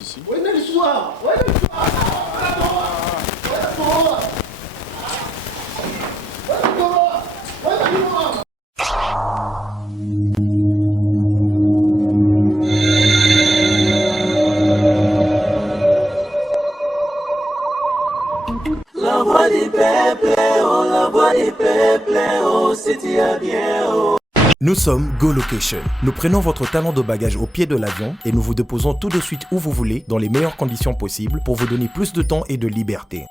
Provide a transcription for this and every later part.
Ici. La voix du peuple, oh, la voix du peuple, oh, c'est bien, oh. Nous sommes GoLocation. Nous prenons votre talent de bagage au pied de l'avion et nous vous déposons tout de suite où vous voulez, dans les meilleures conditions possibles, pour vous donner plus de temps et de liberté.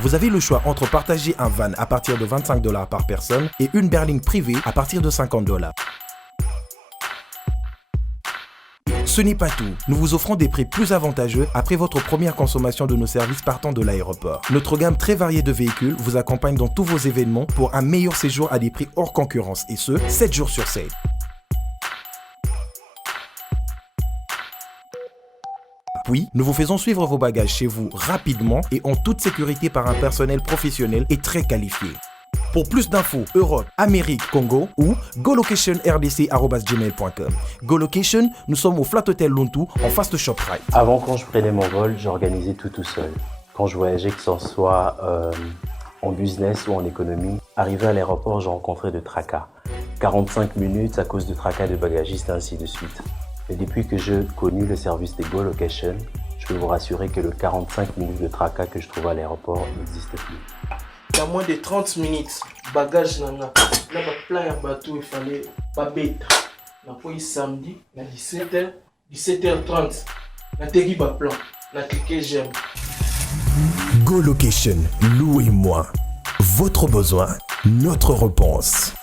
Vous avez le choix entre partager un van à partir de 25 $ par personne et une berline privée à partir de 50 $. Ce n'est pas tout, nous vous offrons des prix plus avantageux après votre première consommation de nos services partant de l'aéroport. Notre gamme très variée de véhicules vous accompagne dans tous vos événements pour un meilleur séjour à des prix hors concurrence et ce, 7 jours sur 7. Puis, nous vous faisons suivre vos bagages chez vous rapidement et en toute sécurité par un personnel professionnel et très qualifié. Pour plus d'infos, Europe, Amérique, Congo ou golocation.rdc@gmail.com. GoLocation, nous sommes au Flat Hotel Lontou en face de ShopRite. Avant, quand je prenais mon vol, j'organisais tout seul. Quand je voyageais, que ce soit en business ou en économie, arrivé à l'aéroport, je rencontrais de tracas. 45 minutes à cause de tracas de bagagistes, ainsi de suite. Et depuis que j'ai connu le service de GoLocation, je peux vous rassurer que le 45 minutes de tracas que je trouve à l'aéroport n'existe plus. Il y a moins de 30 minutes, bagage nana. Là, plein de bateau, il fallait pas bête. On a pris samedi, à 17h, 17h30. On a terri bas plan. On a cliqué j'aime. GoLocation, louez-moi. Votre besoin, notre réponse.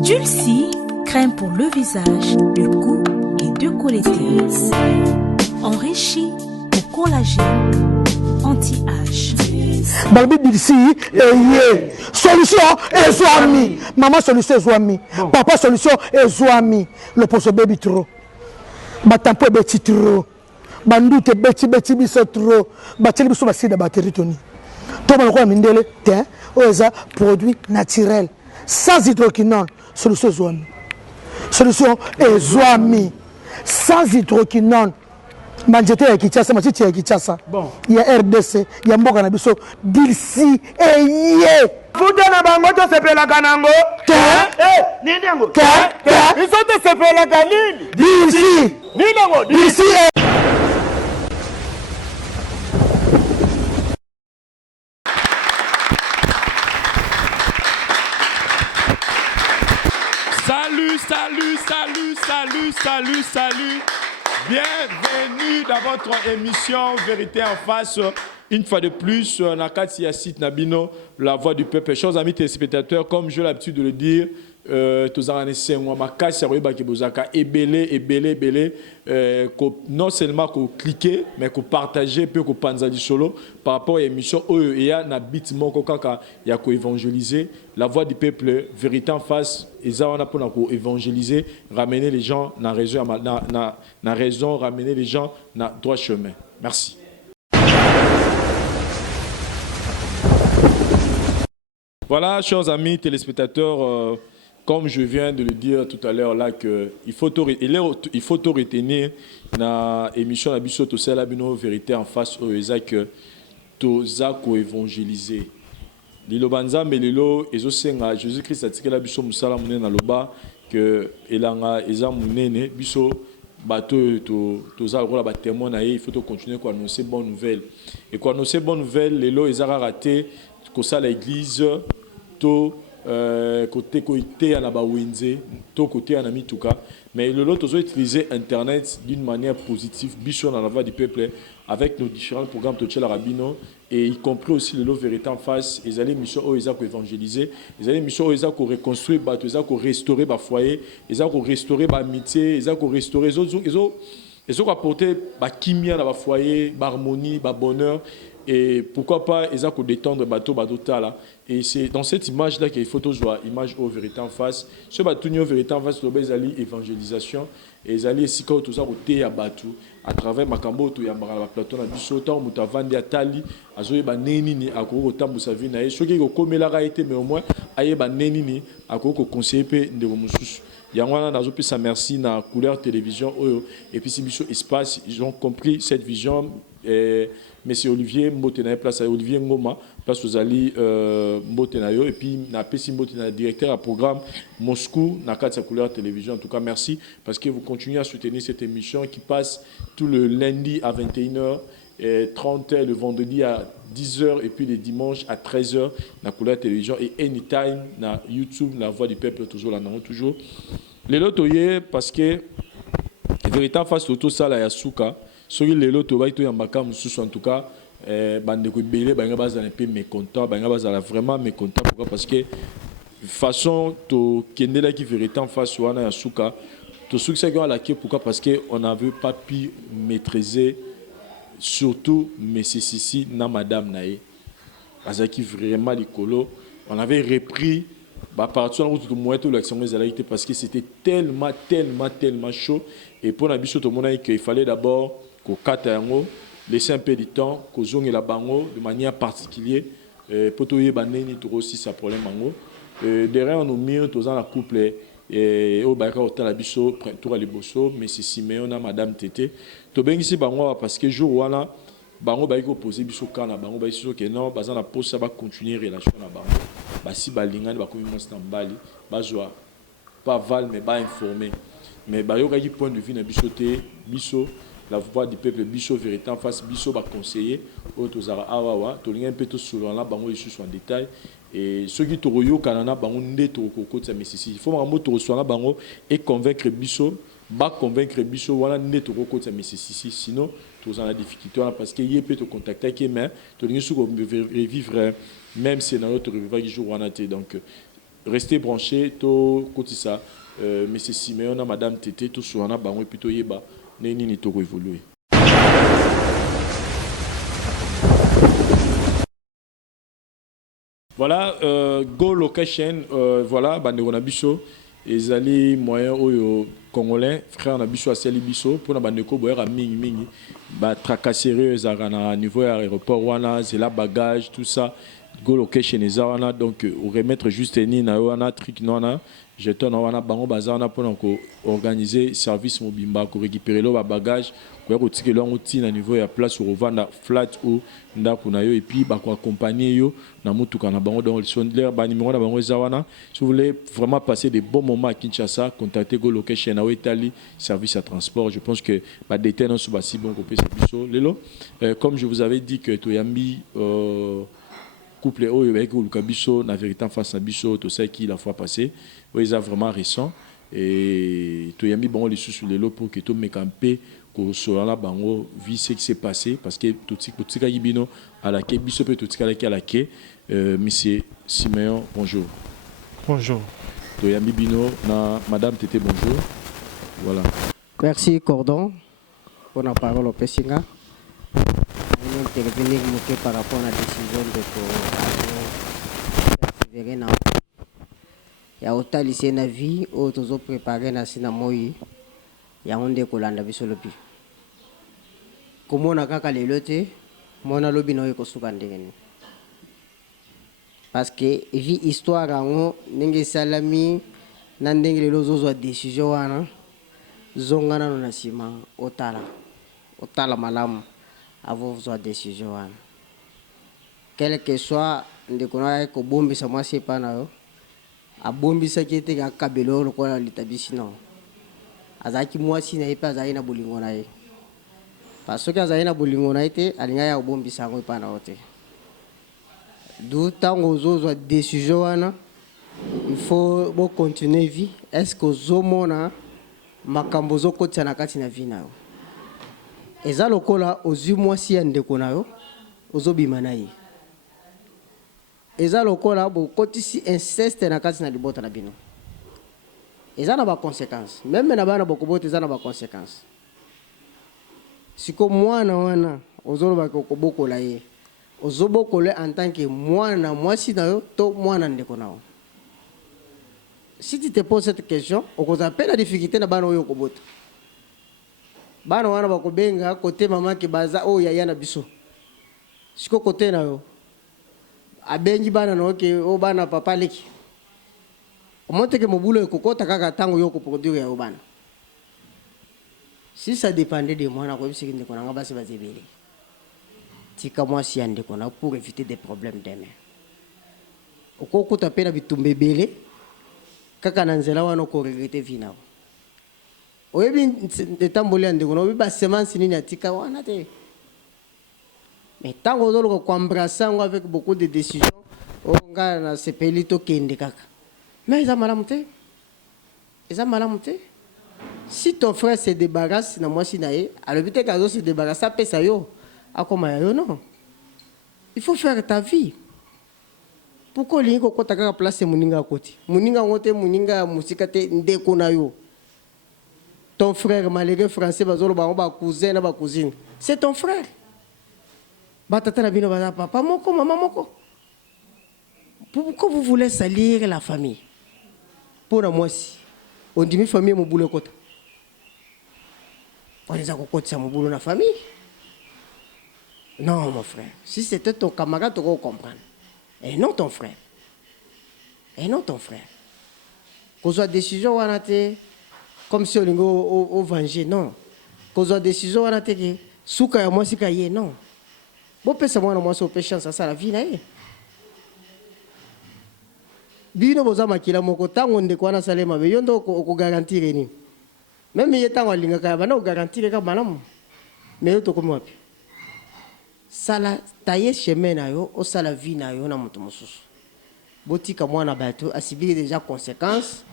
Dulcie, crème pour le visage, le cou et de collatéris. Enrichi au collagène, anti-âge. Balbi Dulcie, solution et Zouami. Maman solution Zouami. Papa solution et Zouami. Le poste baby trop. Batampo beti trop. Bandute beti biso trop. Bateli biso basida bateri toni. Toma le mindele, tiens, oza produit naturel. Sans hydroquinone, solution Zouami. Solution et Zouami. Sans hydroquinone. Manjete ya Kinshasa, matiti ya Kinshasa. Bon. Il y a RDC, il y a Mboka na biso, Dulcie et yé. Futa na bango to sepela kanango. Nini yango? Iso to sepela kanini? Dulcie. Nini yango? Dulcie. Salut. Bienvenue dans votre émission Vérité en face. Une fois de plus, Nakati Yassit Nabino, la voix du peuple. Chers amis téléspectateurs, comme j'ai l'habitude de le dire, non seulement qu'on cliquer mais qu'on partager puis qu'on panza du solo par rapport à l'émission il y a na bit moko kaka ya ko évangéliser la voix du peuple vérité en face et ça on a pour évangéliser ramener les gens na raison ramener les gens na droit chemin. Merci. Voilà, chers amis téléspectateurs, comme je viens de le dire tout à l'heure là que il faut tout retenir dans l'émission la biso to sala bino vérité en face au Isaac to zako évangéliser. Lilo banza melelo ezosenga Jésus-Christ atikela biso musala munene na loba que elanga eza munene biso bato to za rola ba témoin na il faut continuer quoi annoncer bonne nouvelle et quoi annoncer bonne nouvelle lelo ezara raté ko ça l'église to côté côté à la bawenze to côté à la mituka mais le lot ont utilisé internet d'une manière positive bichon dans la voix du peuple avec nos différents programmes de Tchela Rabino et y compris aussi le lot vérité en face ils allaient mission où ils ont évangéliser ils allaient mission où ils ont reconstruire ils ont restaurer ba foyer ils ont restaurer ba amitié ils ont restaurer ils ont apporté ba kimia dans ba foyer ba harmonie ba bonheur et pourquoi pas ils ont détendre bateau là et c'est dans cette image là qu'il faut toujours image au vérité en face ce bateau au vérité en face les ali évangélisation et ils allaient si tout ça côté à bateau à travers makambo to ya mbala plateau na biso tant mutavandi atali azoyeba neni ni akoko tambusa vie na ye soki ko komela ka été mais au moins ayeba neni ni akoko conseiller pe ndeko mususu yango wana nazopesa merci na couleur télévision oyo et puis si biso espace ils ont compris cette vision. Monsieur Olivier Mbotenayo, place à Olivier Ngoma, place aux Ali Mbotenayo, et puis na PC Mbotenayo, directeur à programme Moscou, na sa couleur télévision. En tout cas, merci parce que vous continuez à soutenir cette émission qui passe tout le lundi à 21h30, le vendredi à 10h et puis les dimanches à 13h, na couleur télévision et anytime na YouTube, la voix du peuple toujours là, non toujours. Les lotoyers parce que véritalement face au tout ça là Yasuka. Soki lelo to ba to yambaka mususu en tout cas bande ko belé banga bazana pe mécontent banga bazala vraiment mécontent pourquoi parce que façon to kendela qui vérité en face wana ya suka to suki ça la qui pourquoi parce que on n'avait pas pu maîtriser surtout Messi Sissi na madame nae azaki vraiment likolo on avait repris bah partir en route de moitié de l'action des parce que c'était tellement chaud et pour la biche tout le monde qu'il fallait d'abord qu'au Katango laisser un peu de temps qu'au zone et la bango de manière particulière pour tout y banner tout aussi ça problème bango derrière on nous met tous dans la couple et au bac au la biche tout à l'ebosso mais c'est Siméon a madame Tété to ben ici bango parce que jour wana bango ba ko poser biso kana bango ba ici que non bazana pose ça va continuer relation na bango ba si balingani ba komi monster mbali ba joie pas val mais ba informer mais ba yo qui point de vue na biso te biso la voix du peuple biso vérité en face biso ba conseiller o tozara awawa to linga un peu to solo là bango ici en détail et ceux qui toroyo kanana bango ndé to kokotsa mesisi il faut vraiment to reçoit là bango et convaincre biso ba convaincre biso wala ndé to kokotsa mesisi sinon tous en la difficulté parce que y peut te contacter qui mais to linga su ko revivre même si dans notre revivre qui jour wana té donc restez branchés to kotisa monsieur Siméon na madame Tété to sur na bango et plutôt yeba neni to évoluer. Voilà, Go Location, voilà, bandeko na biso, ezali moyen oyo congolais, frère na biso aseli biso, pour na bandeko boyera mingi, ba tracasserie ezaka na niveau ya aéroport wana, c'est la bagage, tout ça, Go Location ezana donc remettre juste ni na wana trick nona, jeton na wana bango bazana pour organiser service mobimba, ko récupérer lo ba bagage, ko retirer lo ngoti na niveau ya place au revendre flat ou ndako na yo et puis ba ko accompagner yo na mutuka na bango dans le son de l'air ba numéro na bango zawana. Si vous voulez vraiment passer des bons moments à Kinshasa, contactez Go Location na Italie, service à transport. Je pense que ba détenant sur ba si bon copé biso lelo. Comme je vous avais dit que Toyambi couple oyo avec Lukabiso na vérité en face à biso tout ça qui la fois passée ils a vraiment récent et Toyambi bon les sous les lots pour que tout me camper ko sur la bango vu ce qui s'est passé parce que tout petit kayibino à la quai biso peut tout à la quai monsieur Siméon bonjour Toyambi bino na madame Tété bonjour voilà merci Cordon pour la parole au Pessinga. Intervenir par rapport à la décision de persévérer dans il y a autant lycée na vie autres préparé na sina moi il y a onde kolanda biso lobi komona kaka lelo te mona lobi na ko suka ndenge parce que vie histoire ngo ndenge salami na ndenge lelo zozo décision wana zongana na sima otala malamu avant votre décision. Quel que soit de connaître que bombi ça moi c'est pas na a bombi ça qui était à kabelo le quoi l'établissement non azaki moi si na pas zaina bolingo na ye parce que zaina bolingo na été alinga ya bombi ça ngo pas na ote d'où tango zozo décision wana il faut bon continuer vie est-ce que zomona makambo zo kotia na kati na vie na yo eza lokola ozu mwasi ya ndeko na yo ozobima na ye eza lokola bokotisi inceste na kati na libota na bino eza na ba conséquences même na bana bokobota eza na ba conséquences siko mwana wana ozoloba kobokola ye ozobokole en tant que mwana mwasi na yo to mwana ndeko na yo. Si tu te poses cette question, on appelle la difficulté na bana oyo kobota. Bana wana bakobenga côté maman ki baza o yaya na biso. Siko côté na yo. Abengi bana no ke o bana papa leki. Omonte ke mobulo ekokota kaka tango yo ko produire ya bana. Si ça dépendait de moi na ko bisiki ndeko na ngaba se bazebele. Tika moi si ndeko na pour éviter des problèmes demain. Okoko tapena bitumbe bele. Kaka na nzela wana ko regretter vina. Oyebi ndetamboli andeko no biba semence nini atika wana te. Mais tant qu'on doit embrasser avec beaucoup de décisions, on a ce pelito kende kaka. Mais ils ont malamute. Ils ont malamute. Si ton frère se débarrasse na moi si nae, alors peut-être qu'azo se débarrasse ça pesa yo. A comment yo non. Il faut faire ta vie. Pourquoi lingo kota kaka place muninga koti. Muninga ngote muninga musika te ndeko na yo. Ton frère malgré français bazolo ba cousin na ba cousine. C'est ton frère. Batata na bino baza papa moko maman moko. Pourquoi vous voulez salir la famille? Pour moi si on dit mi famille mo boulot kota. On les a kokotisa mo boulot na famille. Non mon frère, si c'était ton camarade tu vas comprendre. Et non ton frère. Et non ton frère. Qu'on soit décision wana te comme si on lingo au venger non. Qu'on soit décision wana te ke suka ya moi si kaye non. Bon pesa mwana moi so péché ça la vie na ye. Bino boza makila moko tango ndeko wana salema be yondo ko garantir ni. Même yetango alinga ka bana o garantir ka banamu. Mais yo to komi wapi? Sala taye chemin na yo o sala vie na yo na moto mosusu. Botika mwana bato asibiri déjà conséquences.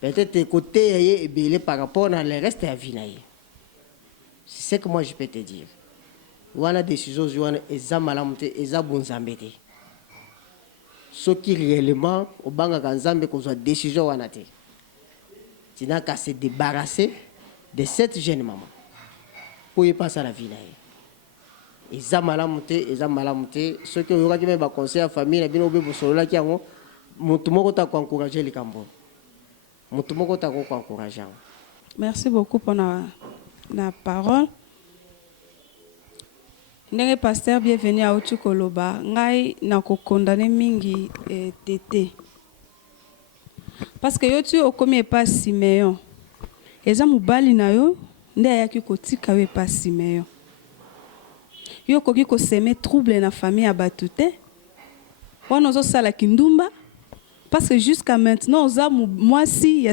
Peut-être côté yé ebele par rapport à le reste de la vie na ye. C'est ce que moi je peux te dire. Wana décision wana eza malamute eza bonzambete. Ce qui réellement au banga kanzambe ko soit décision wana te. Tina ka se débarrasser de cette jeune maman. Pour y passer la vie na ye. Eza malamute ce que yora ki me ba conseil à famille na bino be bosolola ki yango mutu moko ta ko encourager likambo. Mutu moko ta ko encourager. Merci beaucoup pour la parole. Ndenge pasteur bienvenue à Otukoloba ngai na ko condamner mingi tété parce que yo tu okomi pas Simeon eza mubali na yo nde ayaki kotika we pas Simeon yo koki ko semer trouble na famille ya batute wana zo sala kindumba parce que jusqu'à maintenant oza mwasi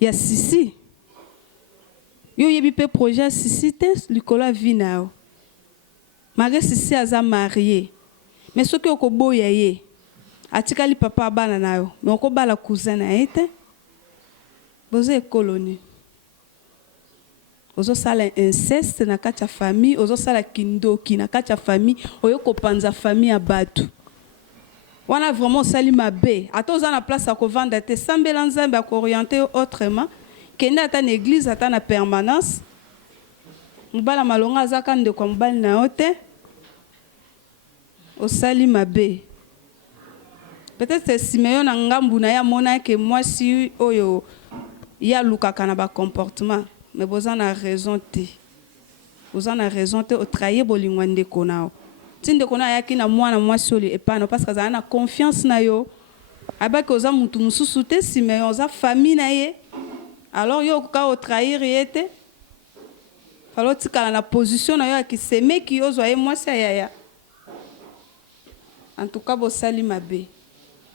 ya sisi yo yebi pe projet sisi te likola vie na yo. Malgré si aza marié, mais ce que oko boya ye, atikali papa bana na yo, mais oko bala cousin na ete, boze colonie. Ozo sala inceste na kati ya famille, ozo sala kindoki na kati ya famille, oyo kopanza famille ya batu. Wana vraiment sali mabe, ata oza na place ko vanda te, sambela nzambe ko orienter autrement, kende ata na église ata na permanence. Mubala malonga azaka ndeko mubali na yo te. Au sali mabe. Peut-être c'est Simeon na ngambu na ya mona que moi si oyo ya lukaka na ba comportement mais vous en a raison te. Vous en a raison te au trahir bolingwa ndeko nao. Tinde kona ya kina mwana mwasi oli epano parce que za na confiance na yo. Abaki oza mutu mususu te Simeon za famille na ye. Alors yo ka au trahir yete. Alors tikala na position na yo ki seme ki ozo ye mwasi ya. En tout cas, bosali mabe.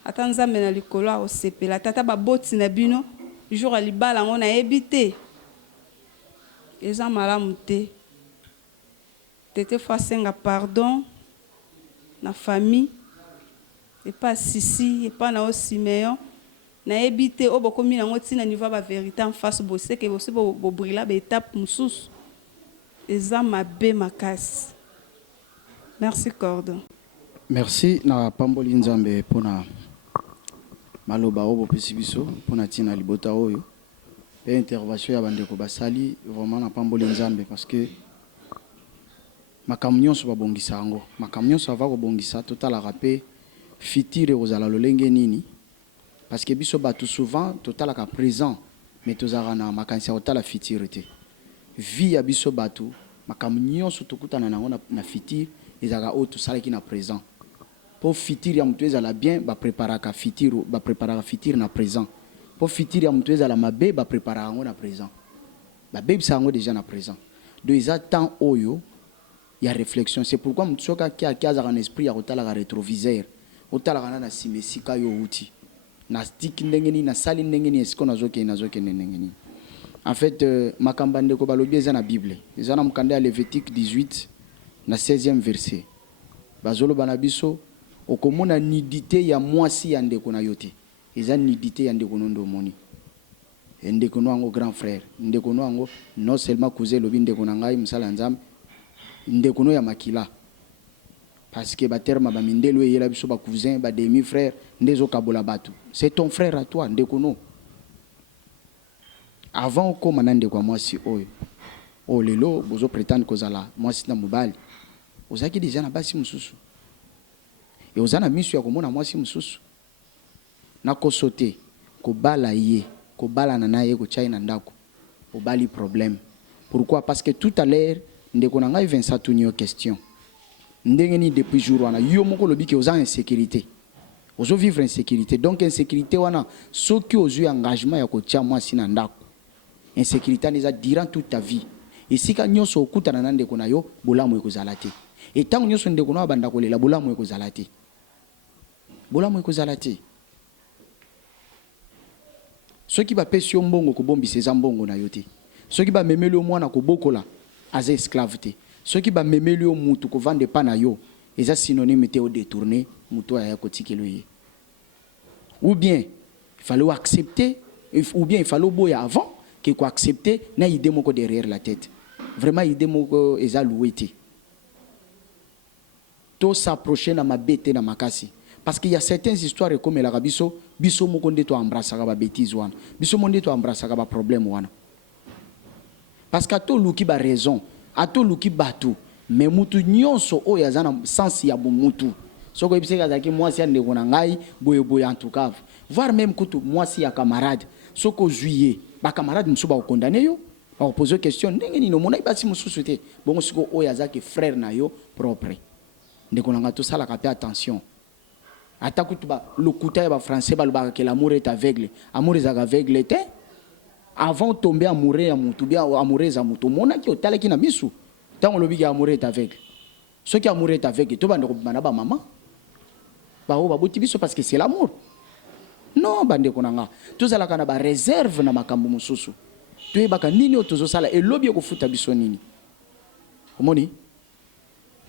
Ata nzambe na likolo o sepela tata ba boti na bino jour ali bala ngona ebité. Eza malamu te. Tete fasenga pardon na famille et pas sisi et pas na o Simeon na ebité o bokomi na ngoti na niveau ba vérité en face bosse que bosse bo briller ba étape mususu. Eza mabe makasi. Merci Cordon. Merci na pamboli nzambe pona maloba obo pesibiso pona tina libota oyo pe intervention ya bandeko basali vraiment na pamboli nzambe parce que makambo nyonso babongisa yango makambo nyonso ava kobongisa totalaka mpe fitire kozala lolenge nini parce que biso bato souvent totalaka présent mais tozalaka na makanisi ya kotala fitire te vie ya biso bato makambo nyonso tokutana nango na fitire ezalaka oyo tosalaki na présent mpo fitire ya moto ezala bien bapreparaka fitire na présent mpo fitire ya moto ezala mabe bapreparaka yango na présent babebisa yango déjà na présent donc eza temps oyo ya réflexion c'est pourquoi moto soki aki azalaka na esprit ya kotalaka rétroviseur otalaka na nsima esika yo outi na stiki ndenge nini nasali ndenge nini esiko nazokende ndenge nini en fait makambo ndeko balobi eza na bible eza na mokanda ya Lévitique 18 na 16e verset bazoloba na biso okomona nudité ya mwasi ya ndeko na yo te eza nudité ya ndeko nondo omoni ndeko no yango grand frère ndeko no yango non seulement cousin lobi ndeko na ngai mosala nzambe ndeko no ya makila parce que baterma bamindelo eyela biso ba cousin ba demi frère ndezo kabola batu c'est ton frère à toi ndeko no avant okoma na ndeko mwasi oyo o lelo bozo prétendre kozala mwasi na mobali ozaki déjà na basi mususu et ozana misu ya komona mwasi mususu na kosote kobala ye kobala na ye ko china ndako obali problème pourquoi parce que tout à l'heure ndeko na ngai Vincent tunio question ndenge ni depuis jour wana yo moko lobi ke oza insécurité ozo vivre insécurité donc insécurité wana soki ozu engagement ya kotia mwasi na ndako insécurité neza durant toute ta vie esika nyonso okutana na ndeko na yo bolamu ekozala te et tant nyonso ndeko na banda kolela bolamu ekozala te soki ba pesi yo mbongo kobombisa eza mbongo na yo te soki ba memeli yo mwana kobokola aza esclave te soki ba memeli yo mutu kovande pa na yo eza synonyme te o détourner mutu aya kotikelo ye ou bien il fallait accepter ou bien il fallait boya avant que ko accepter na idée moko derrière la tête vraiment idée moko eza loué te to s'approcher na mabete na makasi parce qu'il y a certaines histoires comme la biso moko ndeto embrasser ba bêtise wana biso mo ndeto embrasser ba problème wana parce que to luki ba raison ato luki bato mais mutu nyonso oyo azana sens ya mutu soko ebiseka zaki mwasi ande kona ngai boye en tout cas voir même kutu mwasi ya camarade soko juillet ba camarade musu ba condamner yo ba poser question ndenge ni no mona ibasi mususu te bongo siko oyo azaki frère na yo propre ndeko nanga to sala ka pe attention ata kutu ba lokuta ya ba français ba lobaka que l'amour est aveugle amour est aveugle te avant tomber amoureux ya mutu bien amoureuse ya mutu mona ki otala ki na misu tant lobi ki amoureux est aveugle ce qui amoureux est aveugle to bande ko bana ba maman ba o ba boti biso parce que c'est l'amour non bande ko nanga to zala kana ba réserve na makambo mususu to yebaka nini otozo sala et lobi ko futa biso nini omoni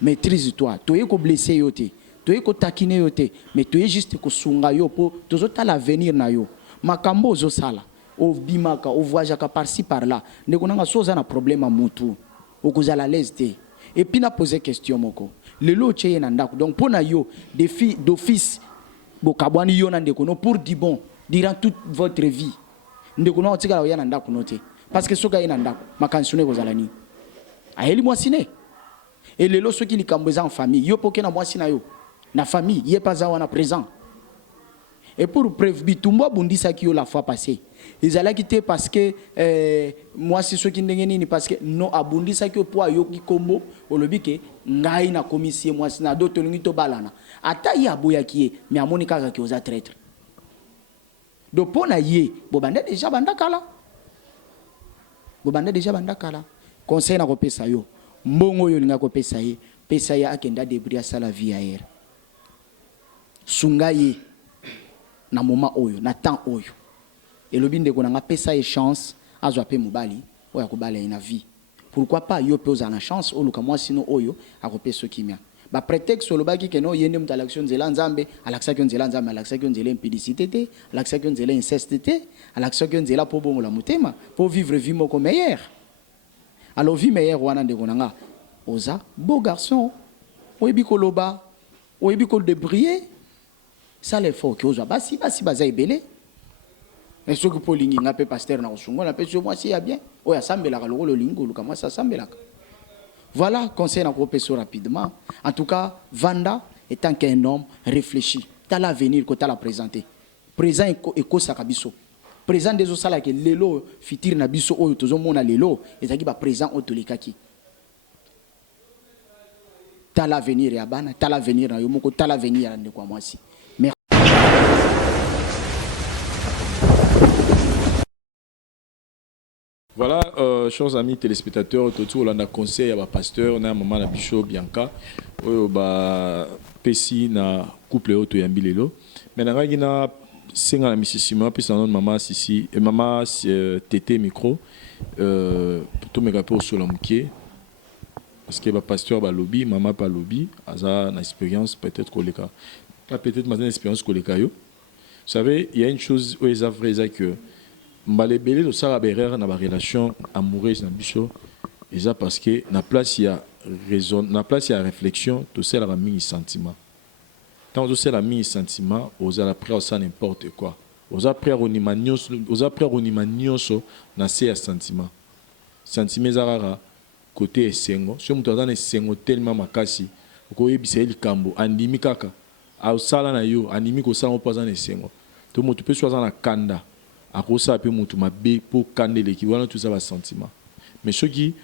maîtrise toi to yeko blesser yo te to yeko takiner yo te mais to juste ko sunga yo po tozo tala avenir na yo makambo zo sala o bimaka o voyagaka par-ci par-là ndeko nanga soza na problème mutu okozala l'aise te et puis na poser question moko lelo cheye na ndako donc pona yo défi d'office bokabwani yo na ndeko no pour di bon durant toute votre vie ndeko no otikala yo na ndako note parce que soka na ndako makansone kozala ni ayeli mwasine et lelo soki likambo eza en famille yo poke na mwasina yo na famille yé pas wana présent et pour preuve bitumba bundisa ki yo la fois passée ils allaient quitter parce que moi c'est ce qui ndenge nini parce que non abundisa ki po yo ki kombo olobi ke ngai na commission moi sina do tolingi to balana ata ya boya ki mais amoni kaka ki oza traître do pona ye bobanda déjà banda kala conseil na ko pesa yo mbongo yo linga ko pesa ye pesa ya akenda débrouiller ça la vie ailleurs sunga ye na moment oyo na temps oyo et le binde ko na pesa e chance azwa pe mobali oya ko bala ina vie pourquoi pas yo pe oza na chance o luka moi sino oyo akope so kimia ba prétexte lo baki ke no yende mta l'action nzela nzambe alaksa ke nzela nzambe alaksa ke nzela impudicité te alaksa ke nzela inceste te alaksa ke nzela po bongo la mutema pour vivre vie moko meilleure alors vie meilleure wana ndeko nanga oza beau garçon oyebi ko loba oyebi ko débrouiller ça les faut que oza basi baza ebele et ce que Paulingi ngape pasteur na osungo na pe moi si ya bien oya sambelaka lokolo lingo luka moi ça sambelaka Voilà, conseil à ça rapidement. En tout cas, Vanda, étant qu'un homme réfléchi, tu as l'avenir que tu as la présenté. Présent et ko sakabiso. Présent des osala que lelo fitir na biso oyo tozo mona lelo ezaki ba présent otolikaki. Tu as l'avenir ya bana, tu as l'avenir na yo moko, tu as l'avenir ya ndeko mwasi. Merci. Voilà, chers amis téléspectateurs, tout le monde conseil à pasteur, na maman na Bishop Bianca, ba pesi na couple auto yambilelo. Mais na ngina singa na misisima puis na maman sisi et maman tété micro tout me rappel sur l'amké parce que ba pasteur ba lobby, maman pas lobby, aza na expérience peut-être koleka. Pas peut-être ma expérience koleka yo. Vous savez, il y a une chose où ils avouent que Mbalebele de Sarah Berrer na ba relation amoureuse na biso eza parce que na place il y a raison, na place il y a réflexion, tout ça la mis sentiment. Tant que c'est la mis sentiment, aux a prêt ça n'importe quoi. Aux a prêt onimanios na c'est sentiment. Sentiment zarara côté esengo, si on t'entend esengo tellement makasi, ko yebisa eli kambo andimi kaka. A sala na yo andimi ko sala opasa na esengo. To moto peut choisir na kanda. A kosa pe mutu mabe pour kande l'équivalent tout ça va sentiment. Mais ce qui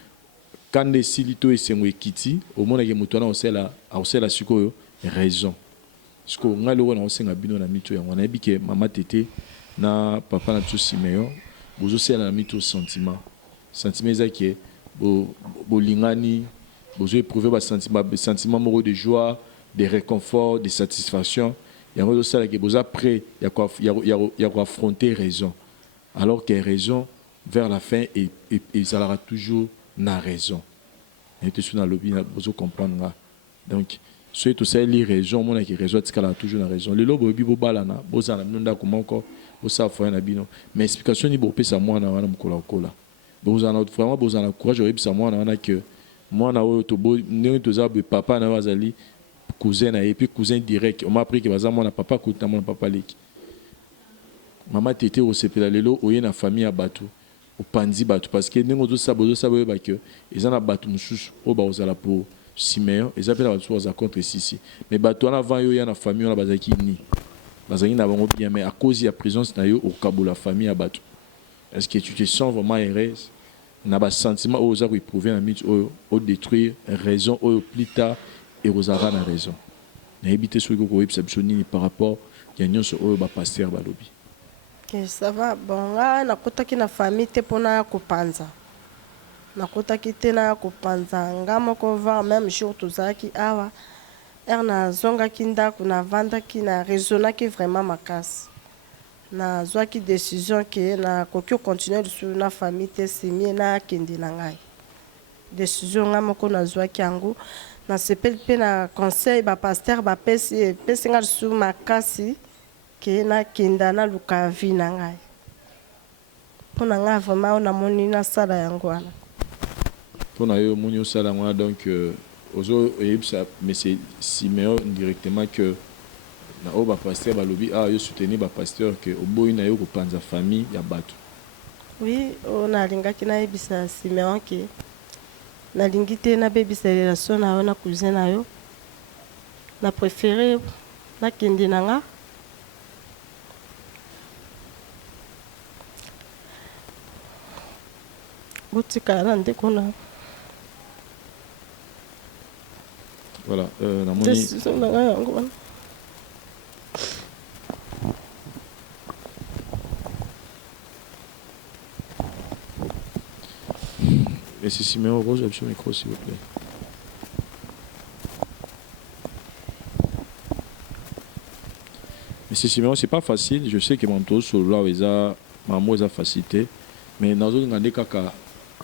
kande silito et sengo ekiti au monde que mutu na osela sikoyo raison. Parce que ngalo wana osenga bino na mito ya wana bi ke mama tete na papa na tout Simeon bozo sela na mito sentiment. Sentiment ezaki bo lingani bozo éprouver ba sentiment moro de joie, de réconfort, de satisfaction. Il y a un ça qui est après, il y a quoi affronter raison. Alors qu'il y a raison, vers la fin, et ça aura toujours na raison. Et tout ça dans le lobby, vous comprendre. Donc, c'est tout ça, les raisons, mon qui raison, c'est qu'elle a toujours na raison. Le lobo bibo balana, boza na minonda comment encore, boza foyer na bino. Mais explication ni bopé ça moi na wana mkola kola. Boza na vraiment boza na courage, oyebi ça moi na wana que moi na oyo to bo ne to za papa na wazali. Cousin et puis cousin direct. On m'a appris que mon papa coûte mon papa leki. Maman tete au sepela lelo oye na famille à Batu. Au Panzi Batu parce que nengo to sabozo ba que ils en a Batu mususu au ba ozala pour Simeon ils appellent Batu aux contre ici. Mais Batu en avant yo ya na famille on a bazaki ni. Bazaki na bango bien mais à cause ya présence na yo au Kabo la famille à Batu. Est-ce que tu te sens vraiment heureuse? Na ba sentiment aux a éprouver na mythe au détruire raison au plus tard. Et Rosara a raison. N'a évité ce que vous avez par rapport à ce que pasteur balobi. Ça va, bon, là, na kota ki na famille te pona kupanza. Na kota ki te na kupanza. Ngamo ko va même jour tozaki awa. Na zonga kinda kuna vanda ki na raisonna ki vraiment makas. Na zwa ki décision ki na kokyo continuer sur na famille te simi na kindi na ngai. Décision ngamo ko na zwa ki angu. Na sepel pe na conseil ba pasteur ba pesi nga su makasi ke na kinda na luka vi na ngai pona nga vraiment on a moni na sala yango wana pona yo moni sala ngwa donc ozo ebisa mais c'est Simeon directement que na o ba pasteur ba lobi yo soutenir ba pasteur que oboyi na yo ko panza famille ya Batu. Oui, on a linga ki na ebisa Simeon ke na lingite na bebisa relation na yo na cousin na yo na préféré na kindi na nga botika na ndeko na voilà na moni na nga yango wana Et si Simeon Rose, j'ai le micro s'il vous plaît. Mais si Simeon, c'est pas facile. Je sais que mon tour sur là, maman a facilité. Mais dans un cas,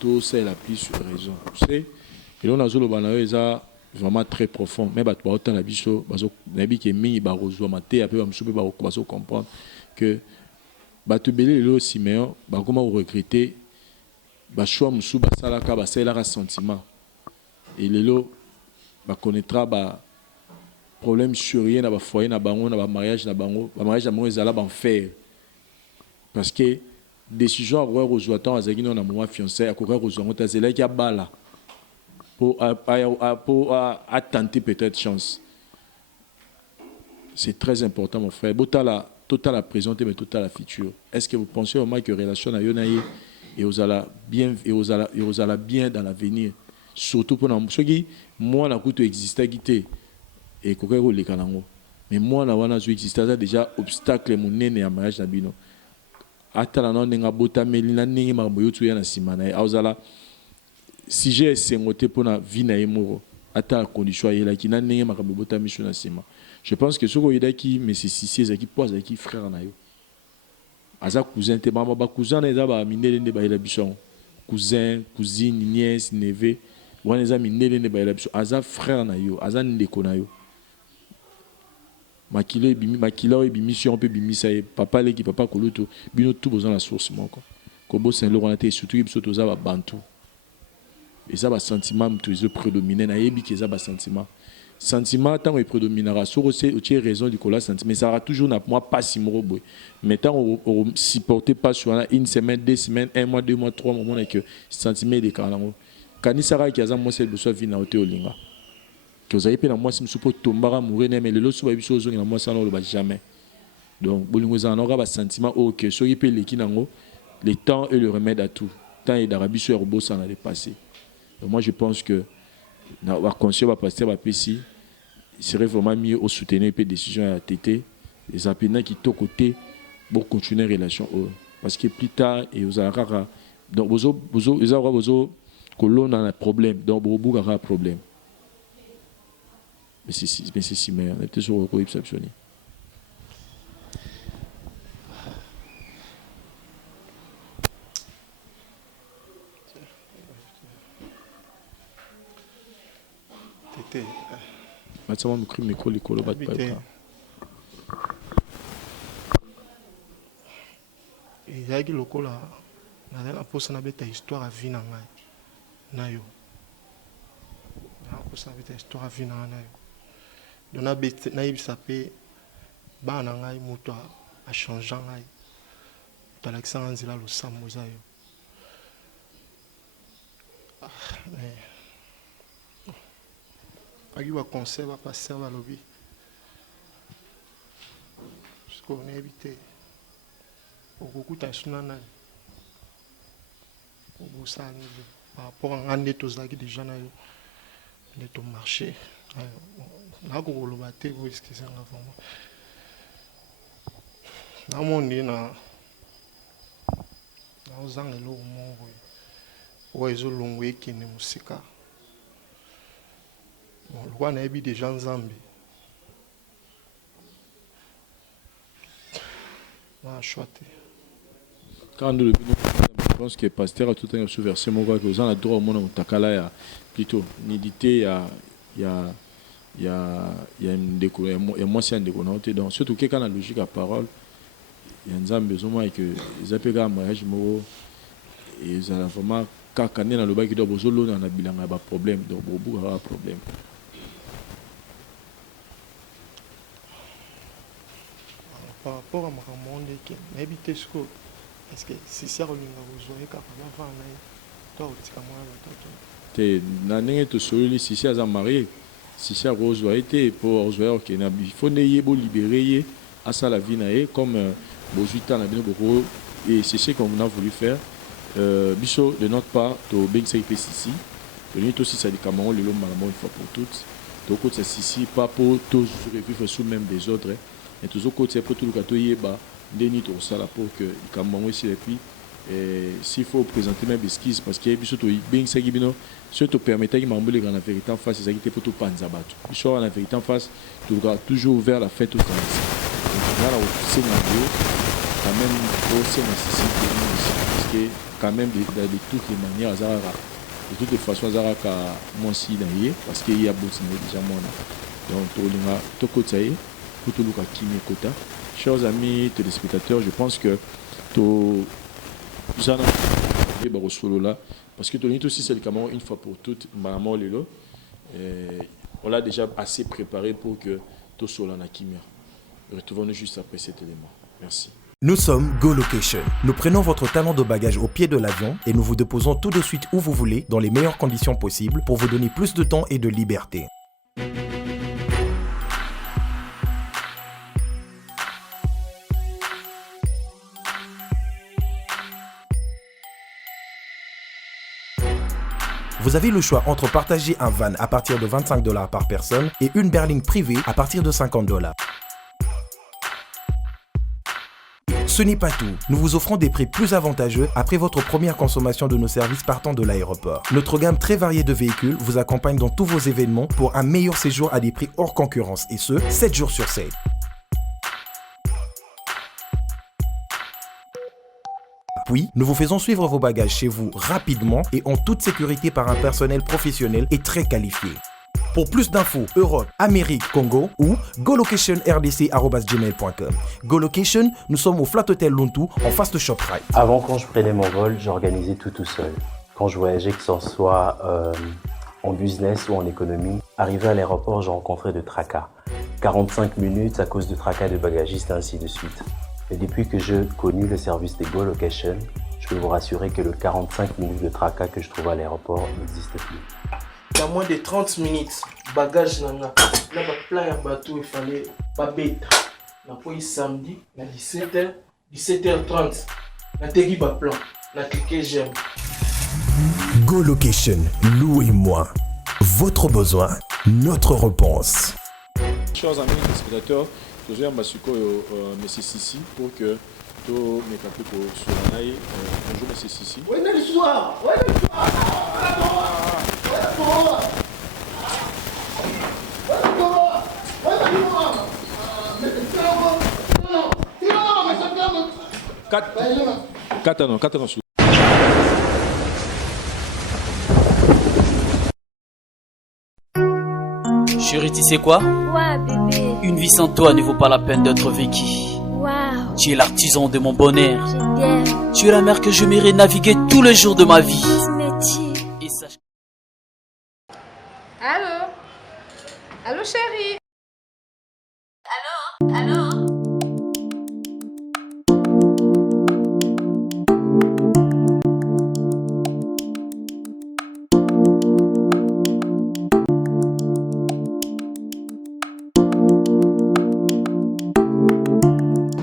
tout c'est la plus sur raison. Tu sais, et là, dans le banane, ils ont vraiment très profond. Mais bah, tu vas autant la bicho, parce que n'habit qui est mis, bah, rejoint ma tête, après, bah, je peux comprendre que bah, tu belé le Simeon, bah, comment vous regrettez. Choix musu basalaka basalaka sentiment et lelo ba connaîtra ba problème sur rien na ba foyer na bango na ba mariage na bango ezala ba faire parce que décision à rejoindre azaki na moment fiancé akoka rejoindre tazela ki abala pour tenter peut-être chance. C'est très important, mon frère. Total à présenter, mais total à futur. Est-ce que vous pensez au moins que relation à Yonaye et aux ala bien dans l'avenir, surtout pour nous qui moi la coûte existait guité et kokero le kanango. Mais moi la wana zo existait déjà obstacle mon nene à mariage na bino. Atala non nga bota melina ningi maboyo tu ya na simana et ausala si j'ai sengoté pour na vie na emoro ata condition ya la kina ningi maboyo bota mission na sima. Je pense que ce que qui mais c'est si c'est qui pose qui frère na yo. Aza cousin te mama ba cousin na za ba minele ne ba ila bison. Cousin, cousine, nièce, neveu, wana za minele ne ba ila bison. Aza frère na yo, aza ndeko na yo. Makilo et mission peut bimisa papa leki papa koluto bino tout besoin la source moko. Kobo Saint Laurent te surtout biso to za ba bantu. Et ça ba sentiment toujours prédominant na yebi ke za ba sentiment tant il prédominera sur aussi raison du cola sentiment mais ça aura toujours na moi pas si morobo mais tant on supporter pas sur une semaine 2 semaines 1 mois 2 mois 3 mois et que sentiment de kalango kanisara ki aza moi c'est besoin vina hotel olinga que vous avez pe na moi si msupo tombara mourir mais le lot so ba biso zo na moi ça non le ba jamais donc bolingo za na ba sentiment OK so y pe leki nango le temps et le remède à tout temps et d'Arabie sur robot ça n'a dépassé donc moi je pense que na va conseiller va passer va PC il serait vraiment mieux au soutenir les décisions à TT les appels qui to côté pour continuer relation parce que plus tard et aux arara donc bozo ils aura bozo colon a un problème donc bobo aura un problème mais c'est mais on était sur le exceptionnel. Maintenant, je vais micro l'école. Il y a des locaux là, la poste na beta histoire à vie na ngai na yo. La poste na beta histoire à vie na yo. Dona beta na yebisa pe ba na ngai moto a changer ngai. To Alexandre Nzila lo samoza yo. Agi wa conseil va passer à lobby. Parce qu'on est évité. Au beaucoup de sunana. Au bout ça par rapport à un des tous qui déjà na yo ton marché. Là qu'on le battait vous excusez moi vraiment. Na monde na ozanga lo mo wo ezo longwe kini musika. Le roi n'a pas des gens zambés. Quand je pense que le pasteur a tout un peu versé mon gars que vous en avez droit au monde takala plutôt nidité il y a une déco et moi c'est un déconnoté donc surtout que quand la logique à parole il y a un zambé besoin que ils appellent un mariage moro et ils ont vraiment quand on est dans le bac qui doit besoin l'eau on a bilan un problème donc beaucoup aura un problème. Par rapport à ma monde qui m'habite ce que est-ce que si ça revient à vous jouer quand on va toi tu as moi te naninge to soli si ça a marié si ça rose a été pour jouer que na il faut ne yebo libérer à ça la vie naé comme bozuita na bino boko et c'est ce qu'on a voulu faire biso de notre part to ben ça ici to ni to si ça dit comment le long malamon une fois pour toutes to côté ici pas pour tous revivre sous même des autres et toujours côté pour tout le gâteau yeba deni to ça là pour que comment aussi et puis s'il faut présenter mes esquisses parce que biso to ben ça gibino ce te permettait que m'embouler dans la vérité en face c'est ça qui était pour tout panzabato biso en la vérité en face tu dois toujours ouvert la fête au commencer voilà au scénario quand même au scénario parce que quand même de toutes les manières azara de toutes les façons azara ka moi si d'ailleurs parce qu'il y a beaucoup déjà mon donc to linga to kotaye pour tout le cas qui m'écoute. Chers amis téléspectateurs, je pense que tout ça là parce que tout aussi c'est le Cameroun une fois pour toutes maman lelo on l'a déjà assez préparé pour que tout soit là na kimia. Retrouvons-nous juste après cet élément. Merci. Nous sommes Go Location. Nous prenons votre talon de bagage au pied de l'avion et nous vous déposons tout de suite où vous voulez, dans les meilleures conditions possibles pour vous donner plus de temps et de liberté. Vous avez le choix entre partager un van à partir de $25 par personne et une berline privée à partir de $50. Ce n'est pas tout. Nous vous offrons des prix plus avantageux après votre première consommation de nos services partant de l'aéroport. Notre gamme très variée de véhicules vous accompagne dans tous vos événements pour un meilleur séjour à des prix hors concurrence et ce, 7 jours sur 7. Puis, nous vous faisons suivre vos bagages chez vous rapidement et en toute sécurité par un personnel professionnel et très qualifié. Pour plus d'infos, Europe, Amérique, Congo ou golocationrdc@gmail.com. GoLocation, nous sommes au Flat Hotel Lontu en face de ShopRite. Avant, quand je prenais mon vol, j'organisais tout seul. Quand je voyageais, que ce soit en business ou en économie, arrivé à l'aéroport, je rencontrais de tracas. 45 minutes à cause de tracas de bagagistes et ainsi de suite. Et depuis que j'ai connu le service de GoLocation, je peux vous rassurer que le 45 minutes de tracas que je trouve à l'aéroport n'existe plus. Dans moins de 30 minutes, bagage nanga. Là, plein de bateau, il fallait pas bête. Na poyi samedi, na 17h30. Na tegi ba plan. Na cliqué j'aime. GoLocation, louez-moi. Votre besoin, notre réponse. Chers amis spectateurs, je viens à M. Sissi pour que tout mes capés pour Solanai. Bonjour M. Sissi. Oui, le soir. Oui, le soir. Quatre ans. Chérie, tu sais quoi? Ouais, bébé. Une vie sans toi ne vaut pas la peine d'être vécue. Waouh. Tu es l'artisan de mon bonheur. Je t'aime. Tu es la mer que je m'irai naviguer tous les jours de ma vie. Et sache... Allô? Allô, chérie? Allô?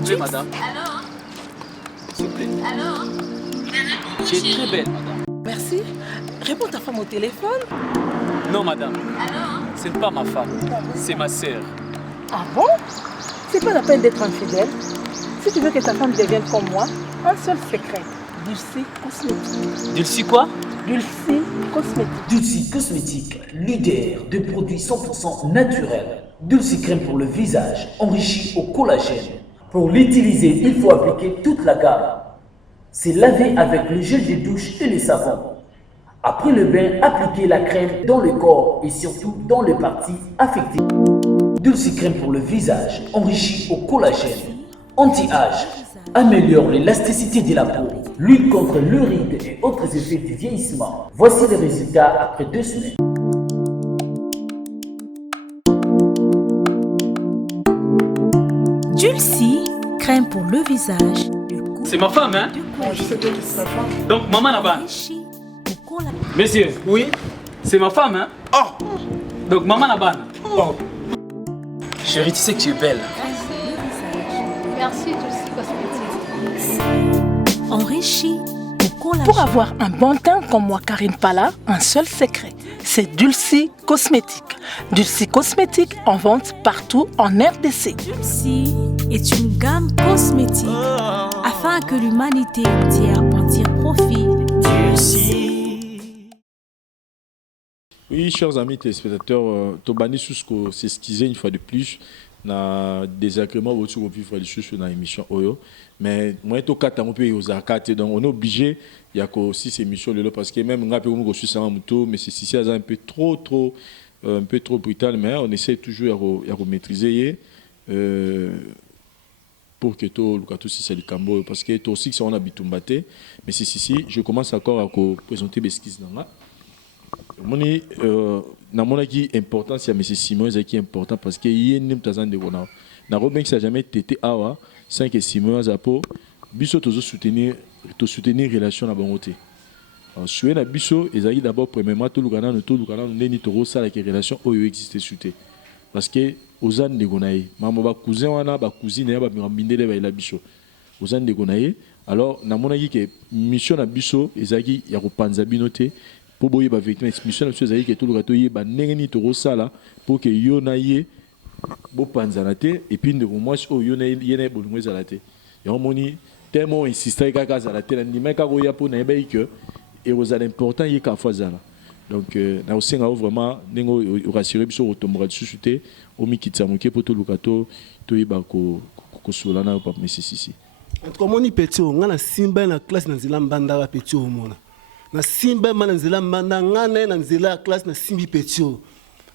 Oui, madame. Allô? S'il vous plaît. Allô? Tu es très belle, madame. Merci. Réponds ta femme au téléphone. Non, madame. Allô? Ce n'est pas ma femme. C'est ma sœur. Ah bon? C'est pas la peine d'être infidèle. Si tu veux que ta femme devienne comme moi, un seul secret. Dulcie Cosmétique. Dulcie quoi? Dulcie Cosmétique. Dulcie Cosmétique, leader de produits 100% naturels. Dulcie crème pour le visage, enrichi au collagène. Pour l'utiliser, il faut appliquer toute la gamme. C'est laver avec le gel de douche et le savon. Après le bain, appliquez la crème dans le corps et surtout dans les parties affectées. Dulcie crème pour le visage, enrichi au collagène. Anti-âge, améliore l'élasticité de la peau, lutte contre le ride et autres effets du vieillissement. Voici les résultats après 2 semaines. Dulcie, crème pour le visage. C'est ma femme, hein? Je sais bien que c'est ta femme. Donc, maman là-bas. Monsieur. Oui? C'est ma femme, hein? Oh! Donc, maman là-bas. Oh. Chérie, tu sais que tu es belle. Merci, Dulcie Cosmétique. Enrichi au collagène. Pour avoir un bon teint comme moi, Karine Pala, un seul secret. C'est Dulcie Cosmétique. Dulcie Cosmétique en vente partout en RDC. Dulcie est une gamme cosmétique afin que l'humanité entière en tire profit. Oui, chers amis téléspectateurs, Tobani Susko s'excuser une fois de plus. Na désagrément au dessus vivre les choses dans l'émission Oyo, mais moi tout cas on peut aux arcades donc on est obligé il y a aussi ces émissions là parce que même on a peu comme je suis moto mais c'est si un peu trop brutal mais on essaie toujours à maîtriser pour que tout le cas si c'est le cambo parce que tout aussi si on a bitumbaté mais si je commence encore à présenter des skis dans là moni na mona qui importance ya monsieur Simon qui est important parce que il est nem tazan de gona na robin ça jamais été awa 5 et 6 mois zapo biso tozo soutenir relation na bango te. Alors soué na biso ezali d'abord premièrement to lukana ndeni to sala ke relation oyo existe souté parce que ozan de gonaye mama ba cousin wana ba cousine ba mbindele ba ila biso ozan de gonaye. Alors namona ke mission na biso ezali ya kopanza binote pour boye ba victime mission na biso ezali ke to lukato yeba ndenge ni to sala pour que yo na ye bo panzana te et puis ndeko mwasi oyo yene bolungu ezala te ya moni tellement insister kaka zala te na ndima ka koya po na yeba que et aux important y ka fazala donc na osenga vraiment ndenge rassurer biso otomboka lisusu te omikitsa moke po to lukato to yeba ko sola na pa mesisi en tout cas moni petit nga na simba na classe na nzela mbanda wa petit o mona na simba na nzela mbanda nga na nzela classe na simbi petit o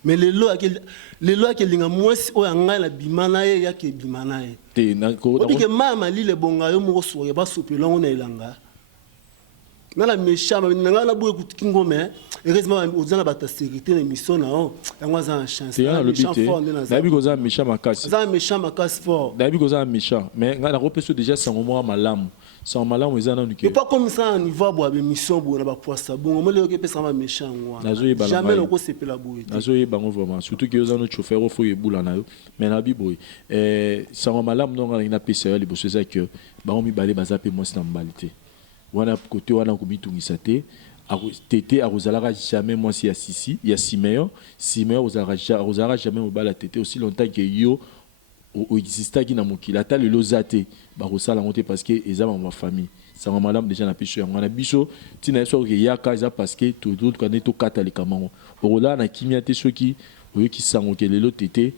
mais le loi que linga mwasi o anga la bimana ye ya ke bimana ye te na ko que mama li le bonga yo mo so ba sopelongo na ilanga na la méchant na la boye kutingo mais heureusement ozana bata sécurité na mission na o yango za chance na méchant fort na bi koza méchant makasi za méchant makasi fort na bi koza méchant mais nga na repeso déjà sango mo malamu sans malamu ezana nuke pas comme ça on va boire mission bo na ba poisa bon mo le ke pesa ma méchant wa jamais le ko sepela boye nazo yebango vraiment surtout que ozana chauffeur o fo yebula na yo mais na bi boye sans malamu non nga na pesa yo liboso ça que ba on mi balé bazape mo na mbalité wana côté wana komitungisa te tété arozalaka jamais moi si ya sisi ya simeyo ozalaka jamais mobala tété aussi longtemps que yo o existaki na mokili ata lelo zate bakosala ngo te parce que eza ma famille sango madame déjà na piso yango na biso tina yeso ke yaka eza parce que tout kana to katalika mango okola na kimia te soki oyoki sango ke lelo tété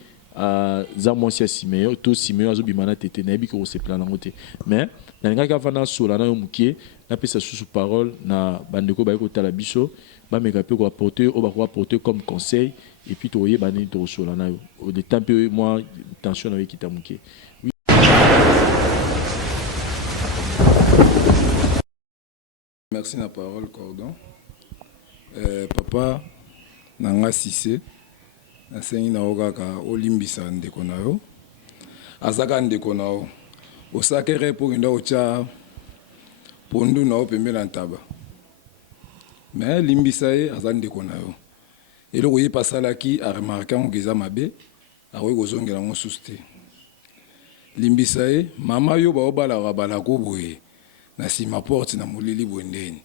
za mwasi ya simeyo to simeyo azobima na tété na yebi ko sepela nango te mais nalingaki avanda sola na yo mokie napesa susu parole na bandeko baye kotala biso bameka mpe koaporte oyo bakoaporte comme conseil et puis toyeba nini tokosola na yo de temps mpe moi tension na yo ekita mokie. Merci na parole Cordon. Papa nanga Cissé nasengi na okaka olimbisa ndeko na yo azaka ndeko na yo osakere po nda ocha pondu na opembe na ntaba mais limbisa ye aza ndeko na yo eloko ye pasalaki a remarqué ngo keza mabe akoki kozongela ngo susu te limbisa ye mama yo baobalaka balako boye na nsima porte na molili boye ndeni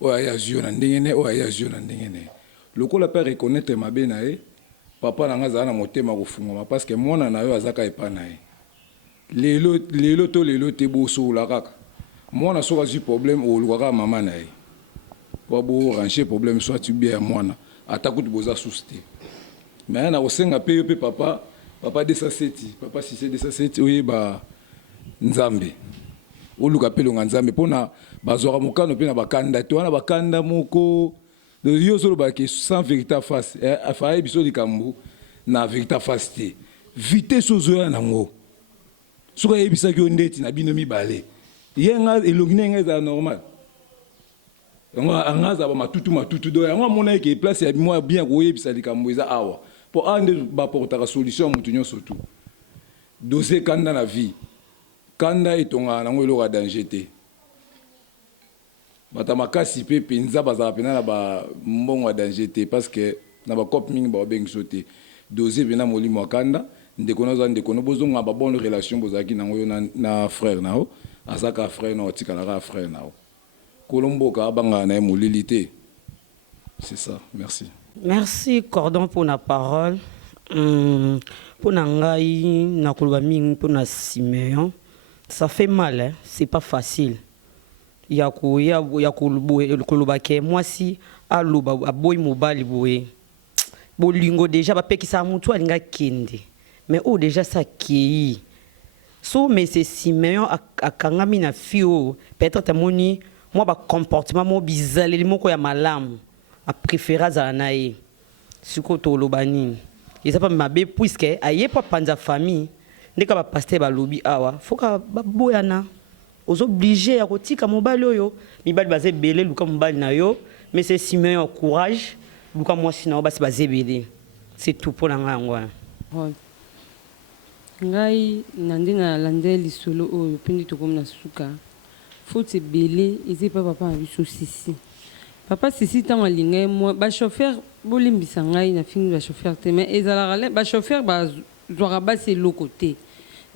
oyo aye azwi yo na ndenge ne oyo aye azwi yo na ndenge ne lokola mpe reconnaître mabe na ye papa na nga azala na motema kofungwama parce que mwana na yo azaka epa na ye lelo to lelo te bosola kaka mwana soki azwi problème olukaka mama na ye po borange problème soit tu bien ya mwana ata kutu boza susu te mais na kosenga mpe yo mpe papa 207 papa 6 oyeba nzambe oluka mpe longa nzambe mpona bazwaka mokano mpe na bakanda te wana bakanda moko yo ozolobaki sans vérité face afaye biso likambo na vérité face te vitesse ozoya nango soki ayebisaki yo ndeti na bino mibale ye nga elongi na nga ezala normal yango anga azala matutu do yango amona eke place ya mwa bien koyebisa likambo eza awa mpo awa nde baportaka solution ya motu nyonso tu dossier kanda na vie kanda etongaka nango eloko ya danger te bata makasi mpe mpenza bazala mpena na bambongo ya danger te parce que na bacope mingi babengiso te dossier mpena molimo ya kanda ndeko na oza ndeko na bozonga babonne relation bozalaki nango yo na frère na yo azaka frère na otikalaka frère na yo kolomboka abangaka na ye molili te c'est ça. Merci. Merci Cordon pour la parole. Pour Nangaï, Nakulbaming, pour na Siméon, ça fait mal, hein? C'est pas facile. Yakulubake, moi si, aluba, aboy mobali boy. Bolingo déjà, ba peki sa mutu alinga kende. Mais oh déjà ça qui. So mais c'est Siméon a kangami na fio, peut-être tamoni, moi ba comportement mo bizarre, les mots ko ya malamu. A préféré za nae suko to lobani ils pas mabe puisque aye pas panza famille ndeka ba pasteur ba lobi awa foka ba boyana aux obligés à kotika mobali oyo mibali bazé belé luka mobali na yo mais c'est Simeon courage luka moi sina ba se bazé belé c'est tout pour nga ngwa ngai nande na lande lisolo oyo pendi tokomi na suka faute ebele eza epa papa na biso sisi papa sisi ntango alingai mwa bachauffeur bolimbisa ngai na fingi bachauffeur te mais ezalaka bachauffeur bazwaka basi eloko te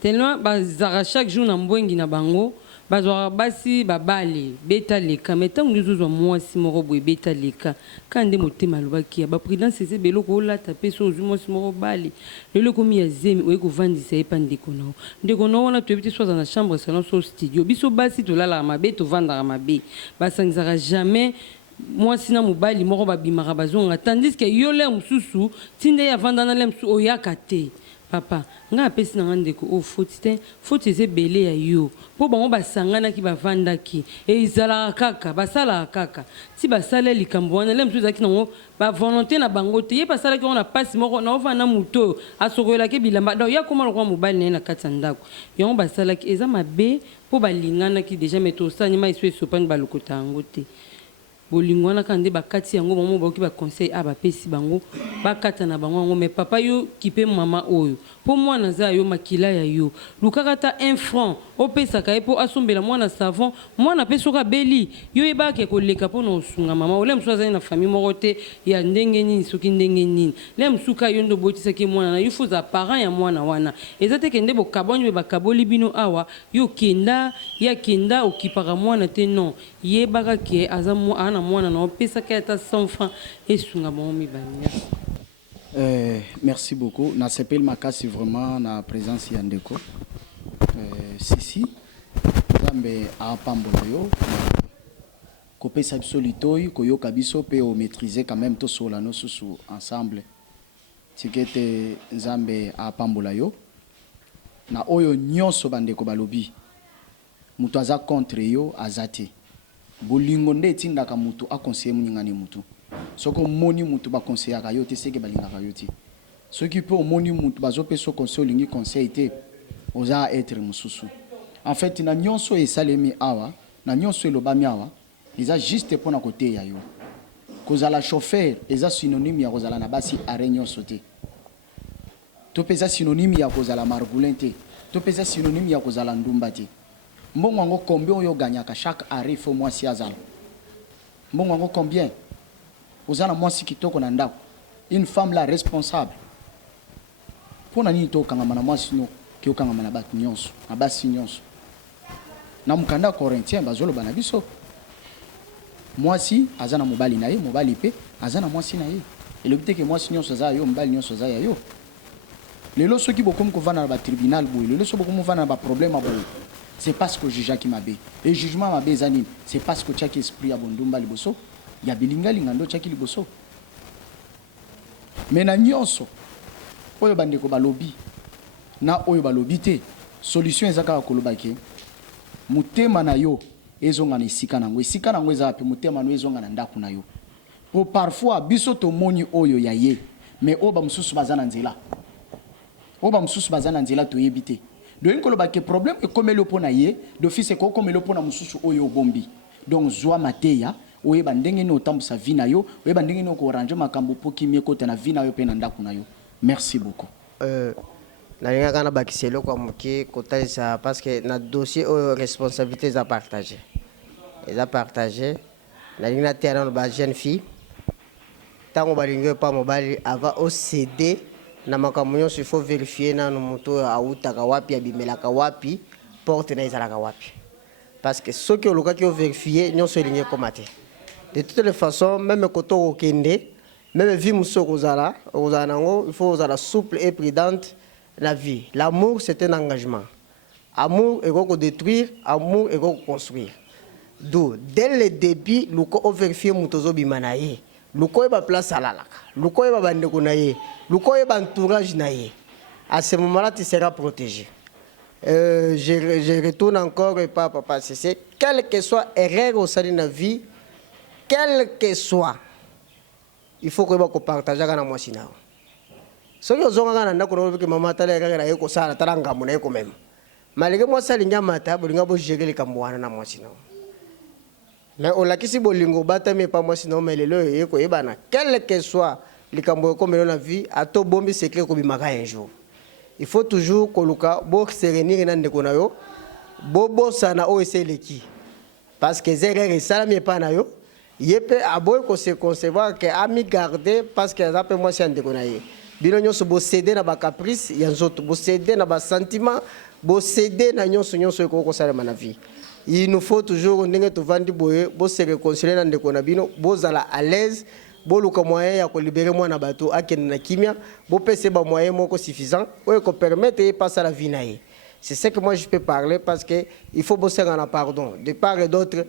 tellement bazalaka chaque jour na mbwengi na bango bazwaka basi babale beta leka mais ntango ndozozwa mwasi moko boye beta leka kaka nde motema alobaki ya baprudence eza beloko olata mpe so ozwi mwasi moko bale lelo ekomi ya zemi oye kovandisa ye mpa ndeko na wana toyebi te so aza na chambre salon so studio biso basi tolalaka mabe tovandaka mabe basangisaka jamais mwasi na mobali moko babimaka bazonga tandis ke yo le mosusu tinda ye avanda na le mosusu oyaka te papa nga apesi na nga ndeko o foti te foti eza ebele ya yo mpo bango basanganaki bavandaki ezalaka kaka basalaka kaka ti basala likambo wana le mosusu ezalaki nango bavolonté na bango te ye basalaki yango na pasi moko na ovanda motu oyo asokolelaki bilamba donc ya koma lokola mobali na ye na kati ya ndako yango basalaki eza mabe mpo balinganaki deja me tosalima eso esopani balokota yango te bolingo wana kaka nde bakati yango bango baoki baconseil bapesi bango bakata na bango yango mais papa yo kipe mama oyo mpo mwana aza yo makila ya yo lukaka ata 1 franc opesaka ye mpo asombela mwana savon mwana mpe soki abeli yo yebaka koleka mpo na osunga mama ole mosusu azali na famille moko te ya ndenge nini soki ndenge nini le mosusu ka yo nde obotisaki mwana na yo fo oza parent ya mwana wana eza te kende bokaboni mpe bakaboli bino awa yo kenda ya kenda okipaka mwana te non yebaka ke aza na mwana na opesaka ata 100 francs esunga bango mibale. Merci beaucoup. Na sepel makasi vraiment na présence ya ndeko. Sisi zambe apambola yo kopesa biso litoi koyoka biso pe o maîtriser quand même to sola no susu ensemble. Tikete zambe apambola yo na oyo nyonso bandeko balobi. Mutu aza contre yo azate. Bolingo nde tindaka mutu akonseiller munyangane mutu. Soko moni mutu ba conseillaka yo te seke balingaka yo te. Soki pe moni mutu bazopeso conseil lingi conseil te oza être mususu. En fait na nyonso esalemi awa na nyonso elobami awa eza juste pona côté ya yo. Kozala chauffeur eza synonyme ya kozala na basi are nyonso te. To pesa synonyme ya kozala margoulin te. To pesa synonyme ya kozala ndumba te. Mbongo ngo combien oyo gagnaka chaque arrêt faut moi si azala. Mbongo ngo combien ozana mwasi kitoko na ndako une femme la responsable pona nini to kangama na mwasi no ki okangama na batu nyonso na basi nyonso na mukanda Corinthien bazoloba na biso mwasi azana mobali na ye mobali pe azana mwasi na ye elobite ke mwasi nyonso za yo mobali nyonso za ya yo lelo soki bokomi kovana na ba tribunal boye lelo soki bokomi kovana na ba problème boye c'est parce que juge qui mabe et jugement mabe zanini c'est parce que chaki esprit ya bondumba liboso ya bilinga ndo chaki liboso mena nyonso oyo bandeko balobi na oyo balobi te solution ezaka kolobaki mutema na yo ezonga na esika nango eza pe mutema no ezonga na ndako na yo po parfois biso to moni oyo ya ye mais oba mususu bazana nzela to yebite donc kolobaki problème e komelo pona ye d'office ko komelo pona mususu oyo bombi donc zwa mateya oyeba ndenge ni otambusa vie na yo oyeba ndenge ni okorange makambo po kimie kote na vie na yo pe na ndako na yo. Merci beaucoup. Nalinga kana bakiselo kwa moke kotalisa parce que na dossier o responsabilité za partager. Eza partager nalinga terrain ba jeune fille tango balinga pa mobali ava au CD na makambo nyonso il faut vérifier na moto autaka wapi abimelaka wapi porte na ezalaka wapi parce que ce que oloka ki vérifier nyonso elingi komate. De toutes les façons, même quand on est même vie il faut être souple et prudente la vie. L'amour, c'est un engagement. Amour est qu'on détruire, amour est qu'on construire. D'où, dès le début, nous avons vérifié que bimanaye. Nous avons place à la lac. Nous avons bandekonaye. Nous avons entourage naye. À ce moment-là, tu seras protégé. Je retourne encore et pas papa. C'est quelle que soit erreur au sein de la vie. Quel que soit, il faut que vous partagez avec moi. Si vous avez un peu de maman, vous avez un peu de temps, même. Malgré moi, ça, vous avez gérer les cambouanes na moi. Mais on l'a dit, bolingo bata mais pas moi sinon mais le eko ebana quel que soit les cambouanes comme dans la vie, à tout bon secret comme maga un jour. il faut toujours koluka bo serenir na ndeko na yo bo bosana o eseleki parce que zerere salami pa na yo yepe aboy ko se concevoir que ami garder parce que zape moi c'est ndeko na ye bino nyonso bo céder na ba caprice ya nzoto bo céder na ba sentiment bo céder na nyonso ko salama na vie. Il nous faut toujours ndenge to vandi boye bo se réconcilier na ndeko na bino bo zala à l'aise bo luka moyen ya ko libérer moi na bato akene na kimia bo pese ba moyen moko suffisant oyo ko permettre passer la vie na ye. C'est ce que moi je peux parler parce que il faut bosser en pardon de part et d'autre.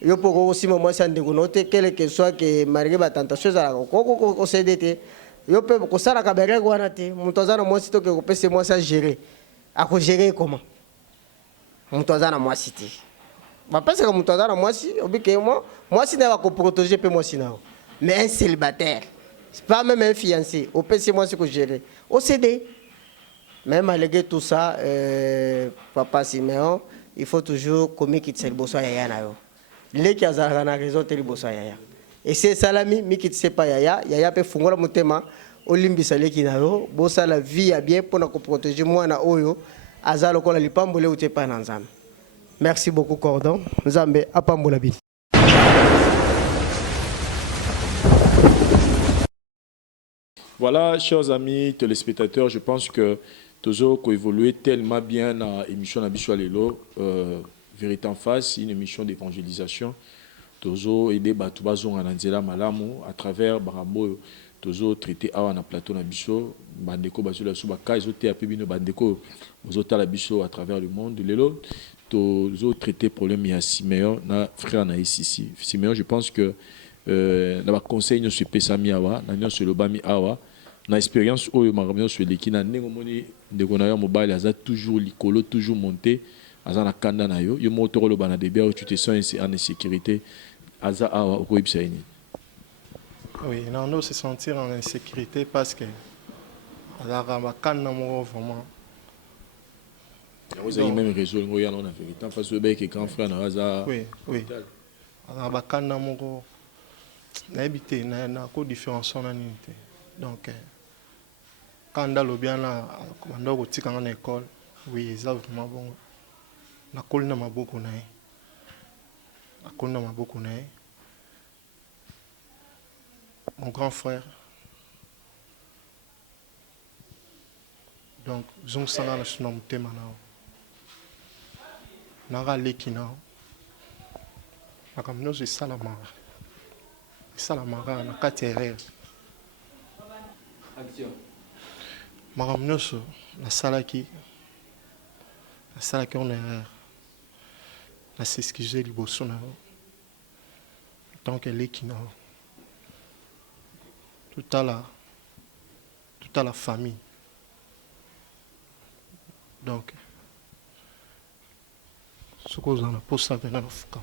Yo poko aussi moi ça ndeko note quel que soit que malgré ba tentation za ko céder yo pe ko sala ka bere wana te mutozana moi sito ke ko pese moi ça gérer a ko gérer comment mutozana moi cité ba pese que mutozana moi si obike moi si na ko protéger pe moi si na mais un célibataire c'est pas même un fiancé au pese moi c'est ko gérer au CD même malgré tout ça papa Siméon il faut toujours communiquer c'est bosso yaya na yo les qui azara na raison te bosso yaya et c'est salami mi qui sait pas yaya pe fungola motema olimbisa leki na yo bossa la vie a bien pour na ko protéger moi na oyo azalo ko la lipambole ou te pa na nzambe. Merci beaucoup Cordon nzambe apambola bi. Voilà, chers amis téléspectateurs, je pense que toujours évolué tellement bien dans l'émission Nabiswa Lelo, Vérité en face, une émission d'évangélisation. Toujours aider Batoubazo Ananzela Malamu à travers Barambo, toujours traité à un plateau Nabiso, Bandeko Basula Subaka, ils ont été appelés Bandeko, ils ont été à travers le monde. Lelo, toujours traité problème il y a Siméon, frère Naïsisi. Siméon, je pense que dans le conseil, nous sommes Pesami Awa, nous sommes le Bami Awa. Na expérience où je suis allé, na nengomoni de konayo mobile aza toujours likolo toujours monté aza na kanda na yo yo motoro lo bana de bien tu te sens en insécurité aza awa okoibsaini. Oui, on doit se sentir en insécurité parce que aza ba kanda mo vraiment. Vous avez même réseau ngoya na vérité face au bec et grand frère na aza. Oui, oui. Aza ba kanda mo na habité na ko différence na nité. Donc quand on a bien là, on a aussi quand on est école, oui, c'est vraiment bon. La colle n'a pas beaucoup né. La colle n'a pas beaucoup né. Mon grand frère. Donc, je suis allé sur mon thème maintenant. Nara lekina. Comme nous, c'est Salamara. Salamara, na katerre. Maram nyonso la salaki on erreur na s'excuser liboso na tant qu'elle est qui toute la famille donc ce que vous en avez pour ça venir au fukam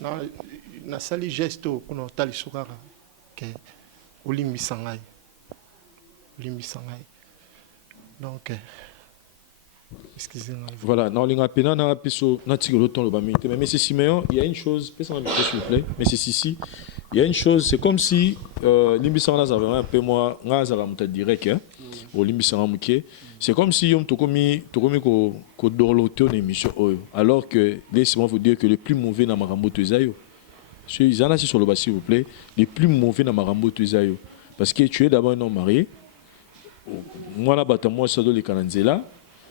non, na sali gesto kuna tali sukara ke olimbisa ngai donc excusez-moi. Voilà, non linga pena na piso na tigolo ton le bamite mais monsieur Siméon, il y a une chose, personne s'il vous plaît, monsieur Sissi, il y a une chose, c'est comme si limbisa na avait un peu moi ngazala muta direct hein au limbisa muke. C'est comme si on tokomi ko dorloté une émission alors que laissez-moi vous dire que le plus mauvais dans Marambo Tuzayo. Ils en a sur le bas s'il vous plaît, le plus mauvais dans Marambo Tuzayo parce que tu es d'abord un homme marié. Moi là bata moi ça doit les kananzela,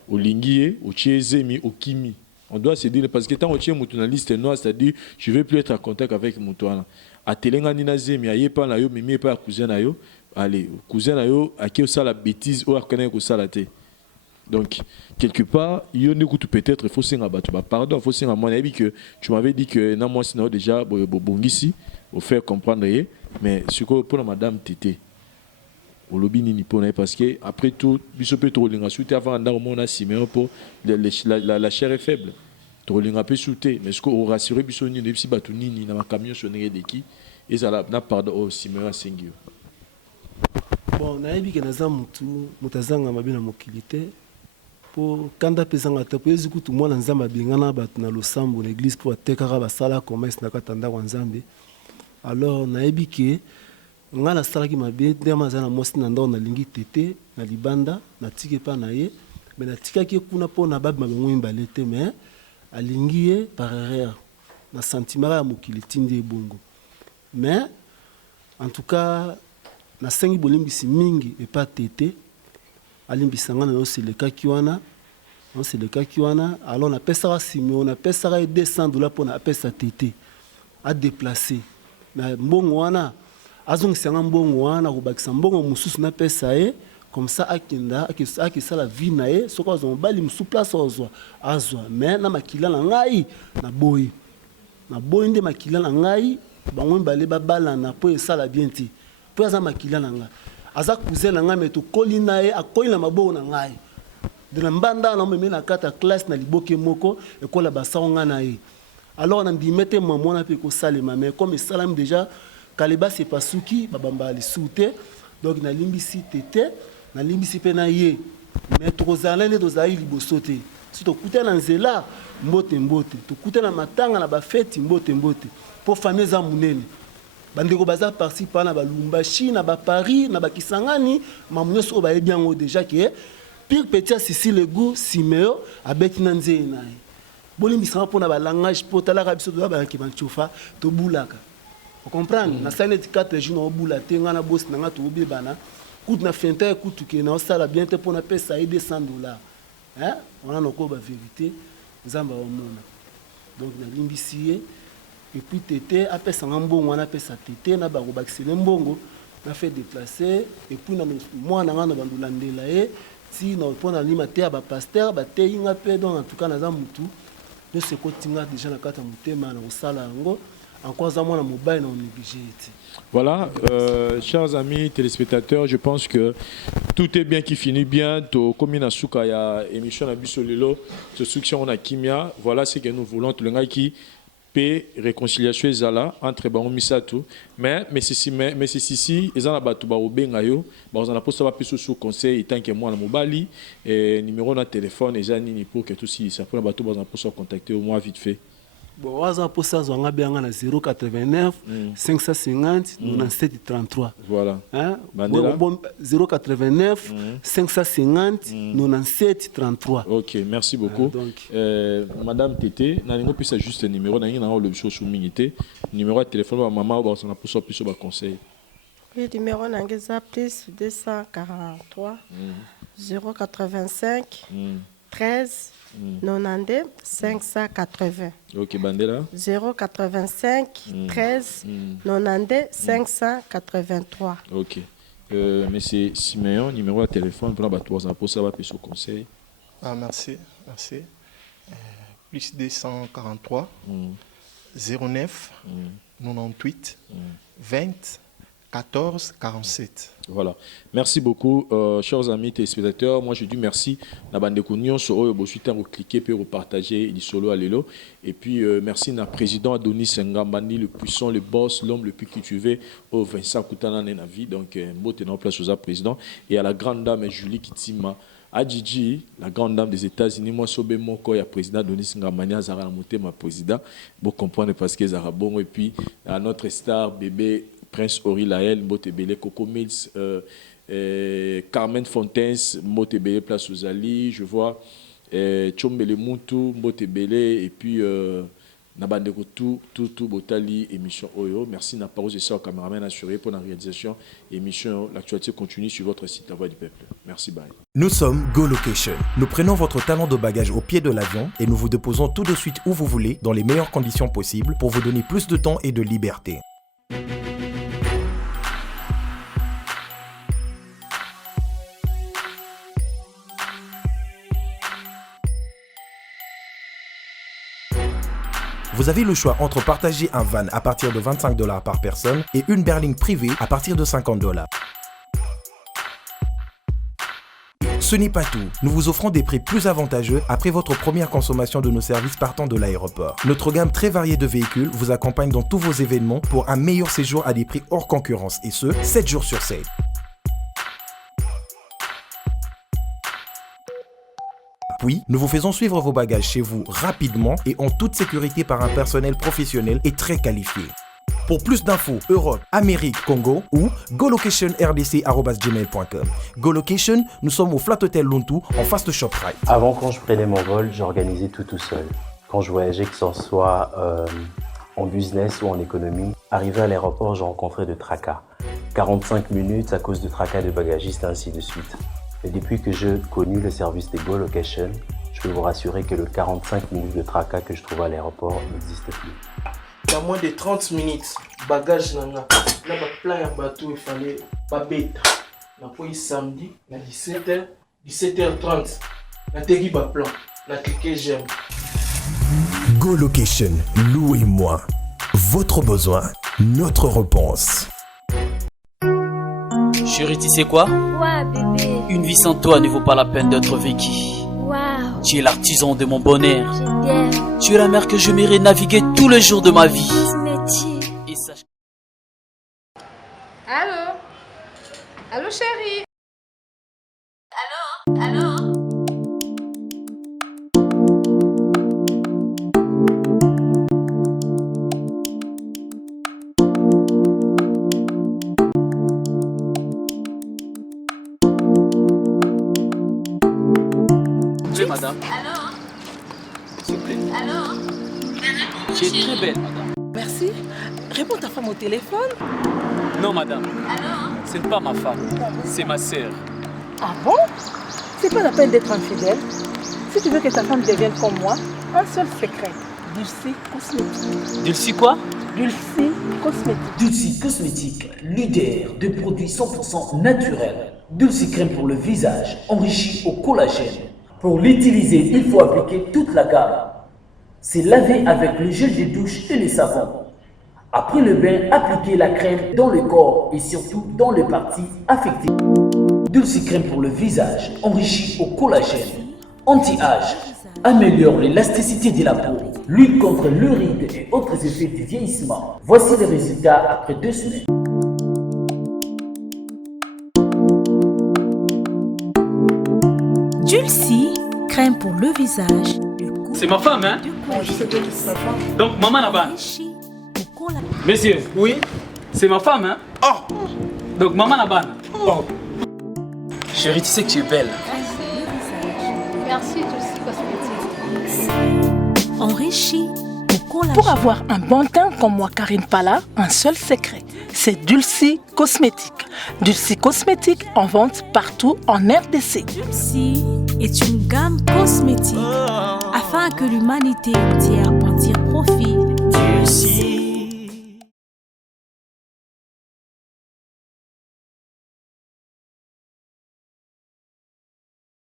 au lingié, au chiezemi, au kimi. On doit se dire parce que tant on tient mon liste noire, c'est-à-dire je vais plus être en contact avec mon toana. A telenga nina zemi aye pa na yo mimi pa cousin na yo. Allez, cousin na yo a qui ça la bêtise ou a connaît que ça la té. Donc, quelque part, il y a peut-être, il faut s'en battre. Pardon, il faut s'en mon avis que tu m'avais dit que non, moi, sinon déjà, bon ici, au faire comprendre, mais ce que pour la madame Tété, au lobby ni pour parce que après tout, il peut trop linga souter avant d'en mon Siméon pour la chair est faible. Trop linga peut souter, mais ce qu'on rassurer biso ni depuis batu ni na camion sonné de qui et ça n'a pardon au Siméon singio. Bon, nayebi que naza mutu mutazanga mabina mokilité. po kanda pesanga te po yezu kutu mwana nzambe abengana bato na losambo na église po atekaka basala commerce na kati ya ndako ya nzambe. Alors nayebi ke nga nasalaki mabe ndema aza na mwasi na ndako nalingi tete na libanda natiki epa na ye me natikaki ye kuna mpo na babima bango mibale te me alingi ye par erreur na sentiment ya mokili tindi ebongo. Mais en tout cas nasengi bolimbisi mingi epa tete alimbisa nga na yoselekaki wana alors napesaka Simeon napesaka ye $200 mpo na apesa tete adéplacer na mbongo wana azongisa nga mbongo wana kobakisa mbongo mosusu napesa ye comme ça akenda akisala vie na ye soki azwa mobali mosusu place azwa mais na makila na ngai naboyi nde makila na ngai bango mibale babalana mpo esala bien te mpo aza makila na ngai aza cousin na ngai me tokoli na ye akoli na maboko na ngai de na mbanda na omemi na kati ya classe na liboke moko ekola basango ngai na ye. Alors nandimi ete mama wana mpe ekosalema mais comme esalami déjà kalebasi epasuki babamba lisusu te donc nalimbisi tete nalimbisi mpe na ye mais tokozala nde tozali liboso te si tokuta na nzela mbote tokuta na matanga na bafeti mbote mpo famille eza monene bandeko baza parti pa na balumbashi na baparis na bakisangani mamu nyonso oyo bayebi yango déjà ke pire petit ya Cécile Egu Simeo abeti na nzeye na ye bolimbisanga mpo na balangage mpo talaka biso toza bayaki banchofa tobulaka ocomprendre nasali neti 4 jours na obula te nga na bosi na nga tobebana kutu na fenta ye kutu ke na osala bien te mpo na pesa ye $200 wana noko bavérité nzambe aomona donc nalimbisi ye epuis tete apesanga mbongo wana apesa tete na bakobakisele mbongo na fait déplacer epuis na mwana nga na bandolandela ye ti na mpo na lima te ya bapaster bateyi nga mpe donc en tout cas naza mutu nyonso ekotinga déjà na kati ya motema na kosala yango encore aza mwana mobali na onéglige ye ti. Voilà, chers amis téléspectateurs, je pense que tout est bien qui finit bien. Comme il y a une émission à Bissolelo, ce succès on a Kimia, voilà ce que nous voulons. Tout le monde qui peut réconciliation ezala entre bango misato, mais si ils ont la batu ba obengayo, ba on a posté ba peso sous conseil tant que moi na mobali et numéro na téléphone et nini pour que tout si ça pour la batu ba on a posté contacter au moins vite fait. Bon, waza posa zwanga bianga na 089 550 97 33. Voilà. Hein? Bon, 089 550 97 33. OK, merci beaucoup. Madame Tété, na ningo pisa juste le numéro na ngina le biso souminité. Numéro de téléphone ba maman ba on a posa plus ba conseil. Le numéro na ngeza plus 243 085 13 92 580. Ok, Bandela. 085 13 92 583. Ok. Monsieur Simeon, numéro de téléphone pour la batoise pour ça va plus au conseil. Ah, merci. Plus 243 09 98 20 14 47. Voilà. Merci beaucoup, chers amis téléspectateurs. Moi, je dis merci. La bande de Kounion, sur eux, vous cliquer pour partager les solos à l'élo. Et puis, merci à président Adonis Ngambani, le puissant, le boss, l'homme le plus cultivé, au Vincent Koutana Nenavi. Donc, mot est en place aux président. Et à la grande dame Julie Kitima. Adjiji, la grande dame des États-Unis, moi, Sobe Moko, il y a président Adonis Ngambani, Zara Moté, ma président. Vous comprenez parce que Zara bon. Et puis, à notre star, bébé. Prince Ori Lael, Motebele, Coco Mills, Carmen Fontaines, Motebele, Place aux Ali, je vois Tchombele Moutou, Motebele, et puis Nabandeko tout Botali, émission Oyo. Merci na parole et ça au caméraman assuré pour la réalisation. Émission, l'actualité continue sur votre site La Voix du Peuple. Merci, bye. Nous sommes Go Location. Nous prenons votre talon de bagage au pied de l'avion et nous vous déposons tout de suite où vous voulez, dans les meilleures conditions possibles, pour vous donner plus de temps et de liberté. Vous avez le choix entre partager un van à partir de $25 par personne et une berline privée à partir de $50. Ce n'est pas tout. Nous vous offrons des prix plus avantageux après votre première consommation de nos services partant de l'aéroport. Notre gamme très variée de véhicules vous accompagne dans tous vos événements pour un meilleur séjour à des prix hors concurrence et ce, 7 jours sur 7. Puis, nous vous faisons suivre vos bagages chez vous rapidement et en toute sécurité par un personnel professionnel et très qualifié. Pour plus d'infos, Europe, Amérique, Congo ou golocationrdc@gmail.com. GoLocation, nous sommes au Flat Hotel Luntu en face de ShopRite. Avant, quand je prenais mon vol, j'organisais tout seul. Quand je voyageais, que ce soit en business ou en économie, arrivé à l'aéroport, je rencontrais de tracas. 45 minutes à cause de tracas de bagagistes, ainsi de suite. Et depuis que j'ai connu le service de GoLocation, je peux vous rassurer que le 45 minutes de tracas que je trouve à l'aéroport n'existe plus. Dans moins de 30 minutes, bagage nanga. Là, plein de bateaux, il fallait pas bête. Na poids samedi, na 17h, 17h30. Na tegi ba plan. Na cliqué j'aime. GoLocation, louez-moi. Votre besoin, notre réponse. Chérie, tu sais quoi? Ouais, bébé. Une vie sans toi ne vaut pas la peine d'être vécue. Waouh. Tu es l'artisan de mon bonheur. Je t'aime. Tu es la mer que je m'irai naviguer tous les jours de ma vie. Et sache... Allô? Allô, chérie? Allô? S'il vous plaît, madame. Allô? S'il vous plaît. Allô? Tu es très belle, madame. Merci. Réponds ta femme au téléphone. Non, madame. Allô? Ce n'est pas ma femme. C'est ma sœur. Ah bon? C'est pas la peine d'être infidèle. Si tu veux que ta femme devienne comme moi, un seul secret. Dulci Cosmétique. Dulci quoi? Dulci Cosmétique. Dulci Cosmétique, leader de produits 100% naturels. Dulci crème pour le visage, enrichi au collagène. Pour l'utiliser, il faut appliquer toute la gamme. C'est laver avec le gel de douche et le savon. Après le bain, appliquez la crème dans le corps et surtout dans les parties affectées. Dulci crème pour le visage, enrichi au collagène. Anti-âge, améliore l'élasticité de la peau, lutte contre le ride et autres effets du vieillissement. Voici les résultats après 2 semaines. Dulci, crème pour le visage. C'est ma femme, hein? Je sais que c'est ta femme. Donc, maman là-bas. Monsieur. Oui? C'est ma femme, hein? Oh! Donc, maman là-bas. Oh! Chérie, tu sais que tu es belle. Merci, Dulci Cosmétique. Enrichi au collagène. Pour avoir un bon teint comme moi, Karine Pala, un seul secret, c'est Dulci Cosmétique. Dulci Cosmétique en vente partout en RDC. Dulci est une gamme cosmétique afin que l'humanité entière en tire profit. Dulci.